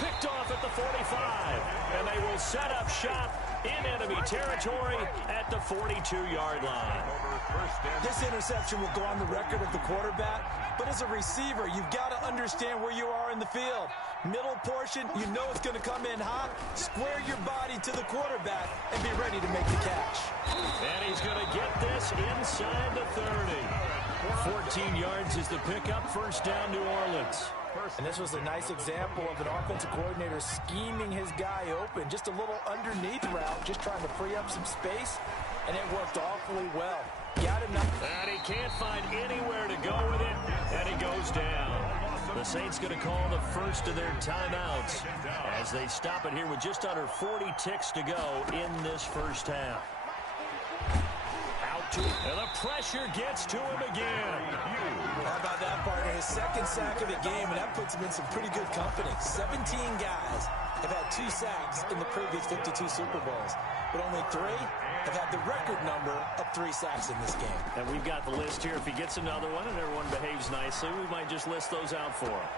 Picked off at the 45, and they will set up shop in enemy territory at the 42-yard line. This interception will go on the record of the quarterback, but as a receiver, you've got to understand where you are in the field. Middle portion, you know it's going to come in hot. Square your body to the quarterback and be ready to make the catch. And he's going to get this inside the 30. 14 yards is the pickup. 1st down, New Orleans. And this was a nice example of an offensive coordinator scheming his guy open. Just a little underneath route, just trying to free up some space, and it worked awfully well. Got enough. And he can't find anywhere to go with it, and he goes down. The Saints going to call the first of their timeouts as they stop it here with just under 40 ticks to go in this first half. Out to him, and the pressure gets to him again. How about that, partner? His second sack of the game, and that puts him in some pretty good company. 17 guys have had 2 sacks in the previous 52 Super Bowls, but only 3 have had the record number of 3 sacks in this game. And we've got the list here. If he gets another one and everyone behaves nicely, we might just list those out for him.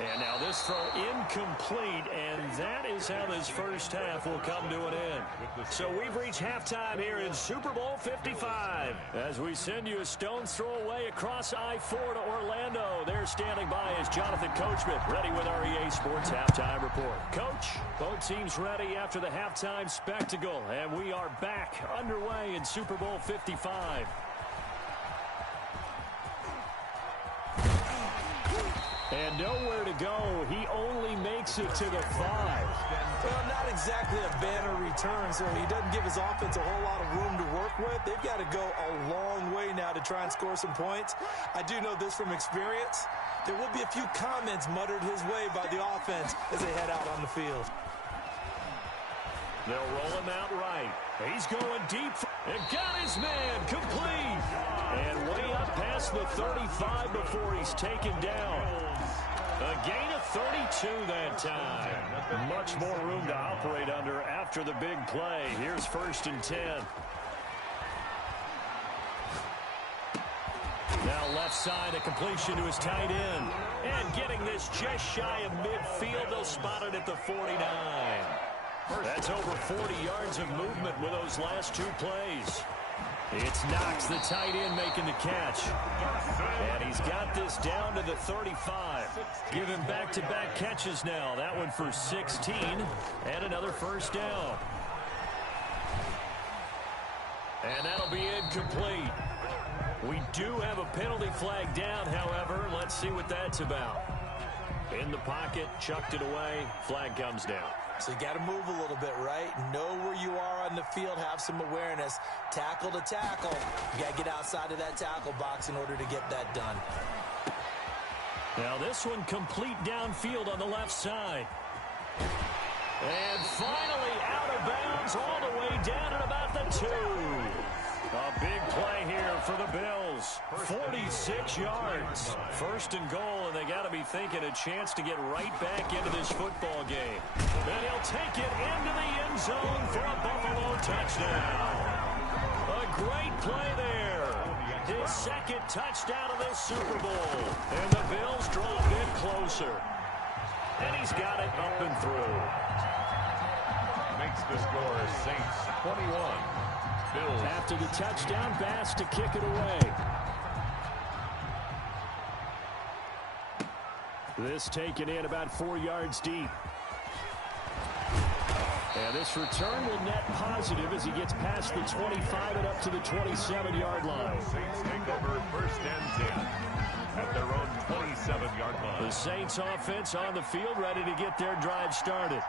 And now this throw incomplete, and that is how this first half will come to an end. So we've reached halftime here in Super Bowl 55 as we send you a stone's throw away across I-4 to Orlando. There standing by is Jonathan Coachman, ready with our EA Sports Halftime Report. Coach, both teams ready after the halftime spectacle, and we are back underway in Super Bowl 55. And nowhere to go. He only makes it to the 5. Well, not exactly a banner return, so he doesn't give his offense a whole lot of room to work with. They've got to go a long way now to try and score some points. I do know this from experience. There will be a few comments muttered his way by the offense as they head out on the field. They'll roll him out right. He's going deep and got his man complete. And way up past the 35 before he's taken down. A gain of 32 that time. Much more room to operate under after the big play. Here's 1st and 10. Now left side, a completion to his tight end. And getting this just shy of midfield, they'll spot it at the 49. That's over 40 yards of movement with those last 2 plays. It's Knox, the tight end, making the catch. And he's got this down to the 35. Giving back-to-back catches now. That one for 16 and another first down. And that'll be incomplete. We do have a penalty flag down, however. Let's see what that's about. In the pocket, chucked it away. Flag comes down. So you got to move a little bit, right? Know where you are on the field, have some awareness. Tackle to tackle. You got to get outside of that tackle box in order to get that done. Now this one complete downfield on the left side. And finally out of bounds all the way down at about the 2. A big play here for the Bills. 46 yards. 1st and goal, and they got to be thinking a chance to get right back into this football game. And he'll take it into the end zone for a Buffalo touchdown. A great play there. His 2nd touchdown of this Super Bowl. And the Bills draw a bit closer. And he's got it up and through. Makes the score Saints 21. Bills. After the touchdown, Bass to kick it away. This taken in about 4 yards deep. And this return will net positive as he gets past the 25 and up to the 27-yard line. Saints take over 1st and 10 at their own 27-yard line. The Saints offense on the field, ready to get their drive started.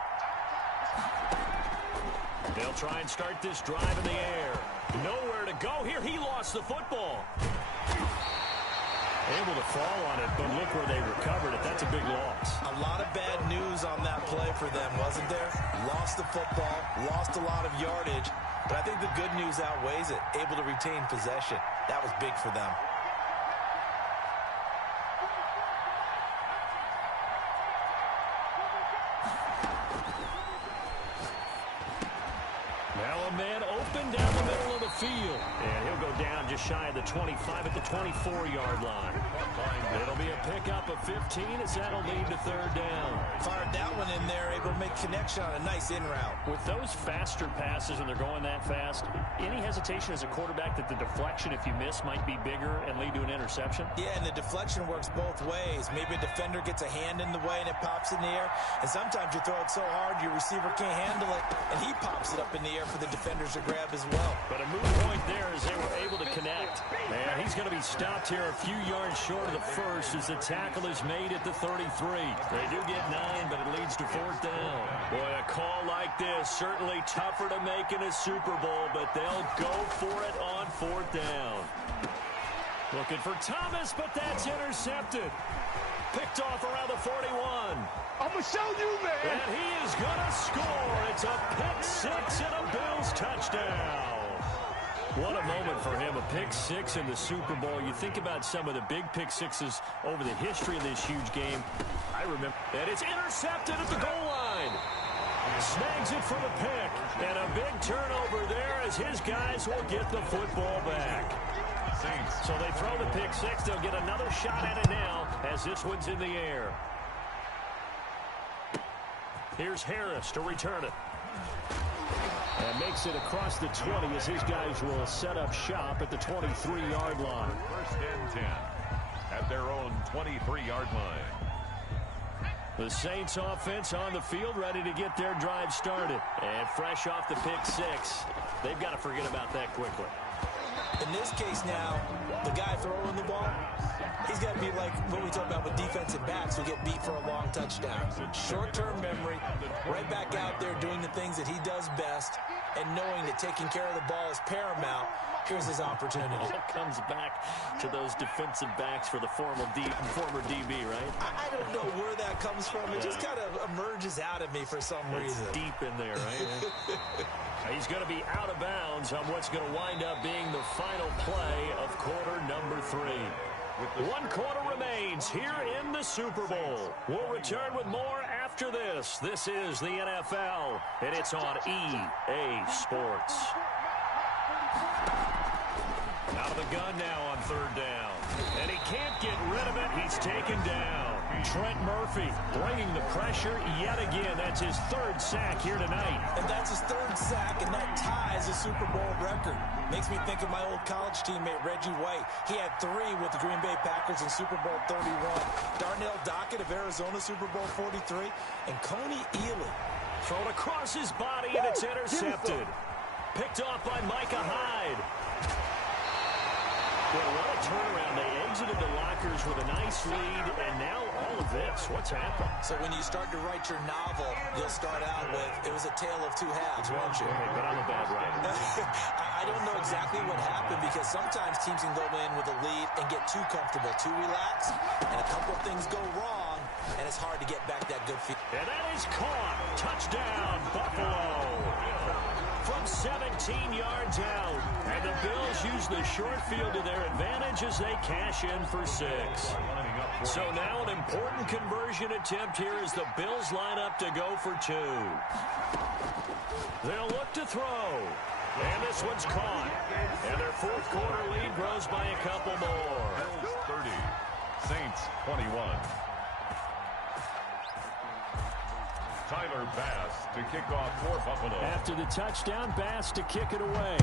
They'll try and start this drive in the air. Nowhere to go here. He lost the football. Able to fall on it, but look where they recovered it. That's a big loss. A lot of bad news on that play for them, wasn't there? Lost the football, lost a lot of yardage, but I think the good news outweighs it. Able to retain possession. That was big for them. Now a man open down the middle of the field. And he'll go down just shy of the 25 at the 24-yard line. It'll be a pickup of 15 as that'll lead to 3rd down. Fired that one in there, able to make connection on a nice in route. With those faster passes and they're going that fast, any hesitation as a quarterback that the deflection, if you miss, might be bigger and lead to an interception? Yeah, and the deflection works both ways. Maybe a defender gets a hand in the way and it pops in the air. And sometimes you throw it so hard your receiver can't handle it, and he pops it up up in the air for the defenders to grab as well. But a move point there as they were able to connect. And he's going to be stopped here a few yards short of the first as the tackle is made at the 33. They do get 9, but it leads to 4th down. Boy, a call like this, certainly tougher to make in a Super Bowl, but they'll go for it on 4th down. Looking for Thomas, but that's intercepted. Picked off around the 41. I'm going to show you, man. And he is going to score. It's a pick six and a Bills touchdown. What a moment for him, a pick six in the Super Bowl. You think about some of the big pick sixes over the history of this huge game. I remember. And it's intercepted at the goal line. Snags it for the pick. And a big turnover there as his guys will get the football back. So they throw the pick six. They'll get another shot at it now as this one's in the air. Here's Harris to return it. And makes it across the 20 as his guys will set up shop at the 23-yard line. 1st and 10 at their own 23-yard line. The Saints offense on the field, ready to get their drive started. And fresh off the pick six. They've got to forget about that quickly. In this case now, the guy throwing the ball, he's got to be like what we talk about with defensive backs who get beat for a long touchdown. Short-term memory, right back out there doing the things that he does best, and knowing that taking care of the ball is paramount. Here's his opportunity. It comes back to those defensive backs for the former DB, right? I don't know where that comes from. It just kind of emerges out of me for some reason. It's deep in there, right? He's going to be out of bounds on what's going to wind up being the final play of quarter number 3. 1 quarter remains here in the Super Bowl. We'll return with more after this. This is the NFL, and it's on EA Sports. Out of the gun now on 3rd down. And he can't get rid of it. He's taken down. Trent Murphy bringing the pressure yet again. That's his 3rd sack here tonight. And that's his 3rd sack, and that ties a Super Bowl record. Makes me think of my old college teammate, Reggie White. He had 3 with the Green Bay Packers in Super Bowl 31. Darnell Dockett of Arizona, Super Bowl 43. And Coney Ealy. Thrown across his body, and it's intercepted. Picked off by Micah Hyde. Well, what a turnaround. They exited the lockers with a nice lead, and now all of this. What's happened? So when you start to write your novel, you'll start out with, it was a tale of 2 halves, won't you? Okay, but I'm a bad writer. I don't know exactly what happened because sometimes teams can go in with a lead and get too comfortable, too relaxed, and a couple of things go wrong, and it's hard to get back that good feeling. And that is caught. Touchdown, Buffalo. From 17 yards out. And the Bills use the short field to their advantage as they cash in for 6. So now an important conversion attempt here as the Bills line up to go for 2. They'll look to throw. And this one's caught. And their 4th quarter lead grows by a couple more. Bills 30, Saints 21. Tyler Bass to kick off for Buffalo. After the touchdown, Bass to kick it away.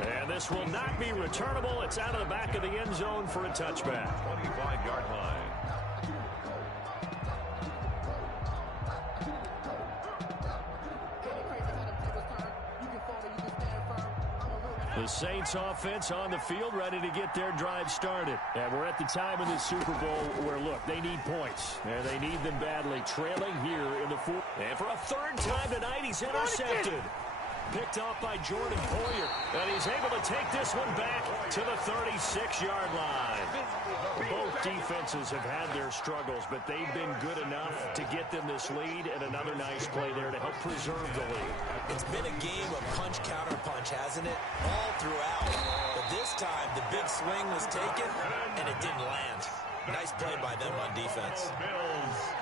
And this will not be returnable. It's out of the back of the end zone for a touchback. 25-yard line. The Saints offense on the field ready to get their drive started. And we're at the time in the Super Bowl where, look, they need points. And they need them badly. Trailing here in the 4th. And for a 3rd time tonight, he's intercepted. Picked off by Jordan Poyer. And he's able to take this one back to the 36-yard line. Both defenses have had their struggles, but they've been good enough to get them this lead, and another nice play there to help preserve the lead. It's been a game of punch-counter-punch, hasn't it? All throughout. But this time, the big swing was taken, and it didn't land. Nice play by them on defense.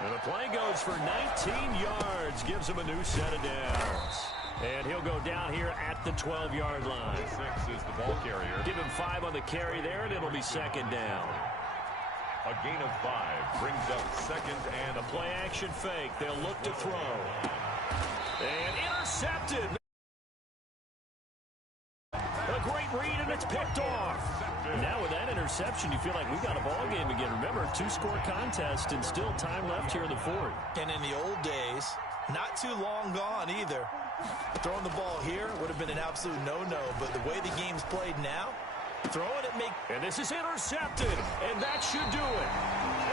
And the play goes for 19 yards, gives him a new set of downs. And he'll go down here at the 12-yard line. 6 is the ball carrier. Give him 5 on the carry there, and it'll be 2nd down. A gain of 5 brings up 2nd and a play action fake. They'll look to throw. And intercepted. A great read, and it's picked off. Now with that interception, you feel like we got a ball game again. Remember, 2-score contest and still time left here in the fourth. And in the old days, not too long gone either, throwing the ball here would have been an absolute no-no. But the way the game's played now, throwing it and this is intercepted, and that should do it.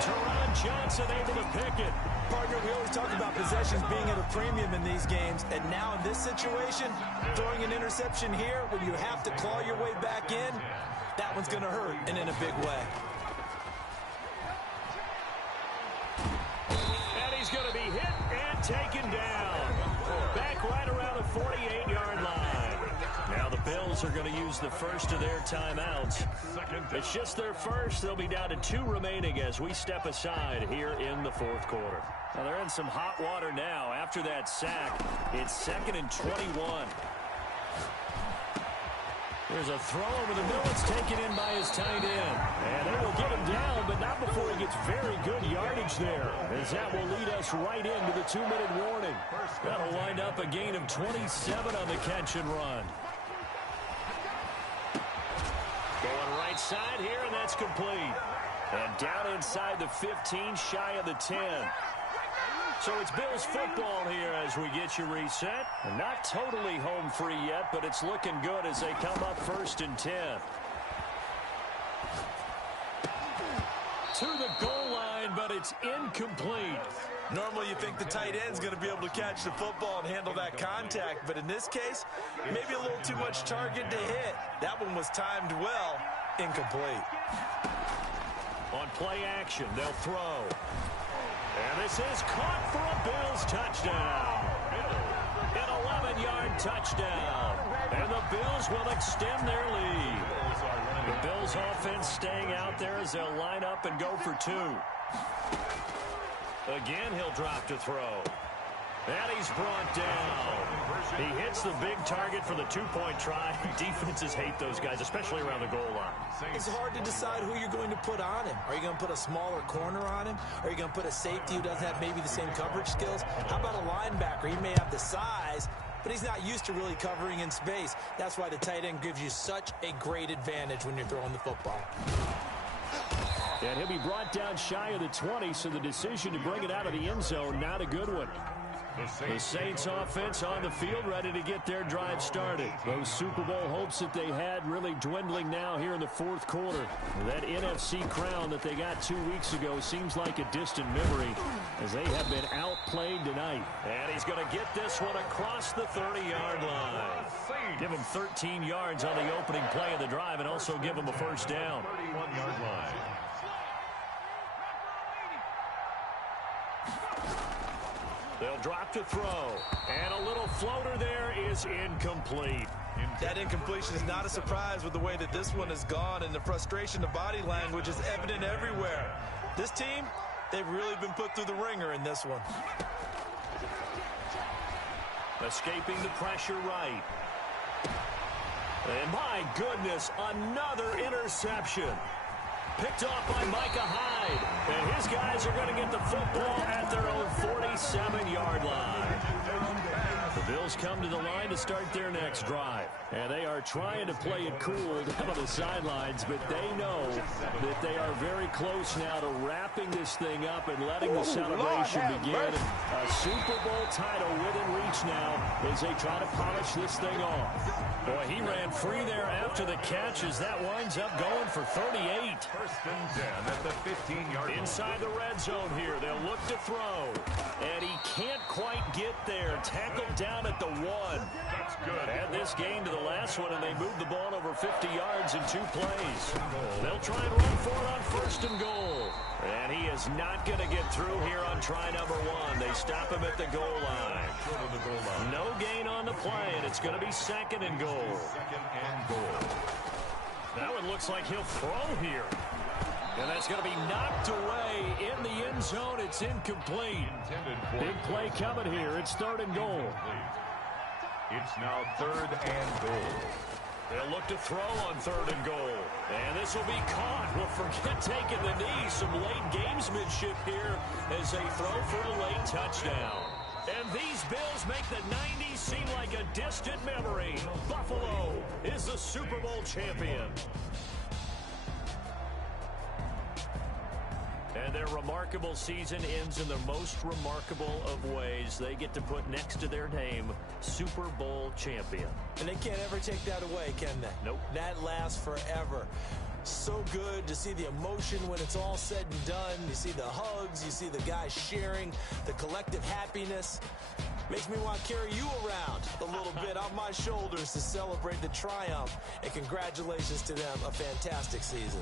Teron Johnson able to pick it. Partner, we always talk about possessions being at a premium in these games, and now in this situation, throwing an interception here when you have to claw your way back in, that one's going to hurt, and in a big way. And he's going to be hit and taken down. Back right around the 48-yard line. Now the Bills are going to use the first of their timeouts. It's just their first. They'll be down to 2 remaining as we step aside here in the fourth quarter. Now they're in some hot water now. After that sack, it's 2nd and 21. There's a throw over the middle. It's taken in by his tight end. And they will get him down, but not before he gets very good yardage there, as that will lead us right into the 2-minute warning. That'll wind up a gain of 27 on the catch and run. Going right side here, and that's complete. And down inside the 15, shy of the 10. So it's Bills football here as we get you reset. Not totally home free yet, but it's looking good as they come up 1st and 10. To the goal line, but it's incomplete. Normally you think the tight end's going to be able to catch the football and handle that contact, but in this case, maybe a little too much target to hit. That one was timed well, incomplete. On play action, they'll throw. And this is caught for a Bills touchdown. An 11-yard touchdown. And the Bills will extend their lead. The Bills offense staying out there as they'll line up and go for 2. Again, he'll drop to throw. And he's brought down. He hits the big target for the 2-point try. Defenses hate those guys, especially around the goal line. It's hard to decide who you're going to put on him. Are you going to put a smaller corner on him? Are you going to put a safety who doesn't have maybe the same coverage skills? How about a linebacker? He may have the size, but he's not used to really covering in space. That's why the tight end gives you such a great advantage when you're throwing the football. And he'll be brought down shy of the 20, so the decision to bring it out of the end zone, not a good one. The Saints offense on the field, ready to get their drive started. Those Super Bowl hopes that they had really dwindling now here in the fourth quarter. That NFC crown that they got 2 weeks ago seems like a distant memory as they have been outplayed tonight. And he's going to get this one across the 30-yard line. Give him 13 yards on the opening play of the drive and also give him a first down. 31-yard line. They'll drop to throw. And a little floater there is incomplete. That incompletion is not a surprise with the way that this one has gone, and the frustration of body language is evident everywhere. This team, they've really been put through the ringer in this one. Escaping the pressure right. And my goodness, another interception. Picked off by Micah Hyde. And his guys are going to get the football at their own 47-yard line. The Bills come to the line to start their next drive. And they are trying to play it cool down on the sidelines, but they know that they are very close now to wrapping this thing up and letting the celebration begin. A Super Bowl title within reach now as they try to polish this thing off. Boy, he ran free there after the catch as that winds up going for 38. 1st and 10 at the 15-yard line. Inside the red zone here, they'll look to throw. And he can't quite get there. Tackled down at the 1. That's good. Add this game to the last one, and they moved the ball over 50 yards in 2 plays. They'll try and run for it on 1st and goal. And he is not going to get through here on try number 1. They stop him at the goal line. No gain on the play, and it's going to be 2nd and goal. 2nd and goal. Now it looks like he'll throw here. And that's going to be knocked away in the end zone. It's incomplete. Big play coming here. It's 3rd and goal. It's now 3rd and goal. They'll look to throw on 3rd and goal. And this will be caught. Well, forget taking the knee. Some late gamesmanship here as they throw for a late touchdown. And these Bills make the 90s seem like a distant memory. Buffalo is the Super Bowl champion. Their remarkable season ends in the most remarkable of ways. They get to put next to their name, Super Bowl champion. And they can't ever take that away, can they? Nope. That lasts forever. So good to see the emotion when it's all said and done. You see the hugs, you see the guys sharing, the collective happiness. Makes me want to carry you around a little bit on my shoulders to celebrate the triumph. And congratulations to them, a fantastic season.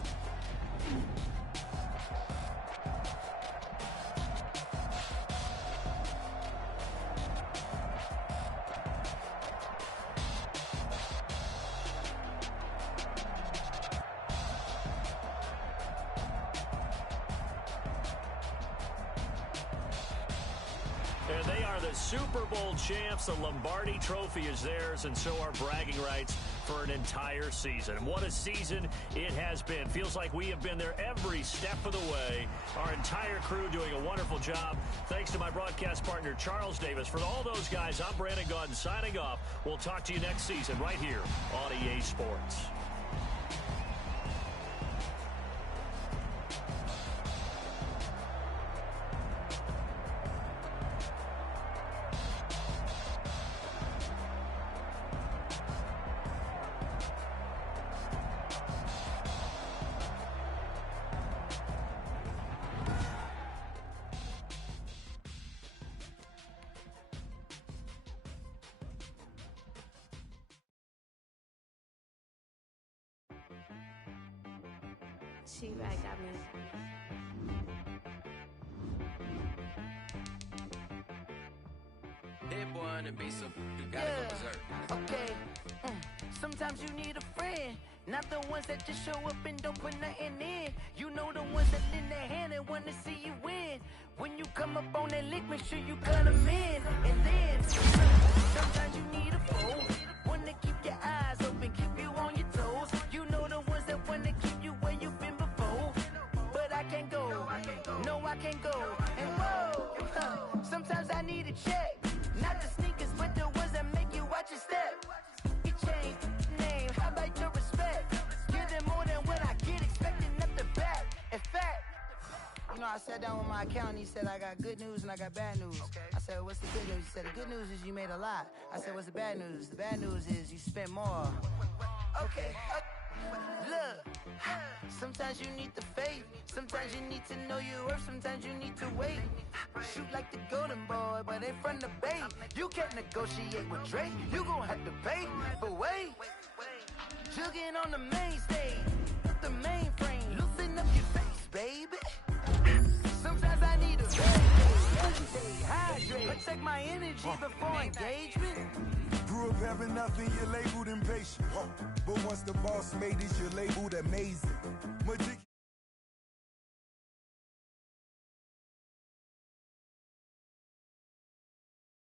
And they are the Super Bowl champs. The Lombardi Trophy is theirs, and so are bragging rights for an entire season. And what a season it has been. Feels like we have been there every step of the way. Our entire crew doing a wonderful job. Thanks to my broadcast partner, Charles Davis. For all those guys, I'm Brandon Gaudin signing off. We'll talk to you next season right here on EA Sports. She-Rag got me. Hit boy on the beat, so you gotta go berserk. Okay. Sometimes you need a friend, not the ones that just show up and don't put nothing in. You know the ones that lend their hand and want to see you win. When you come up on that lick, make sure you cut them in. And then sometimes you need a foe, one to keep your eyes open, keep you on your toes. You know the ones that want to keep you where you've been before. But I can't go, no I can't go. And whoa, sometimes I need a check. Not the sneakers, but the ones that make you watch your step. You change name, how about your respect? Give them more than what I get, expecting up the back. In fact, you know, I sat down with my accountant, he said I got good news and I got bad news. I said, what's the good news? He said, the good news is you made a lot. I said, what's the bad news? The bad news is you spent more. Okay. Look, sometimes you need the faith, sometimes you need to know your worth, sometimes you need to wait. Shoot like the golden boy, but ain't from the bay. You can't negotiate with Drake, you gon' have to pay. But wait, jugging on the main stage, the mainframe, loosen up your face, baby. Sometimes I need a stay hydrate, protect my energy before engagement. Grew up having nothing, you're labeled impatient. But once the boss made it, you're labeled amazing.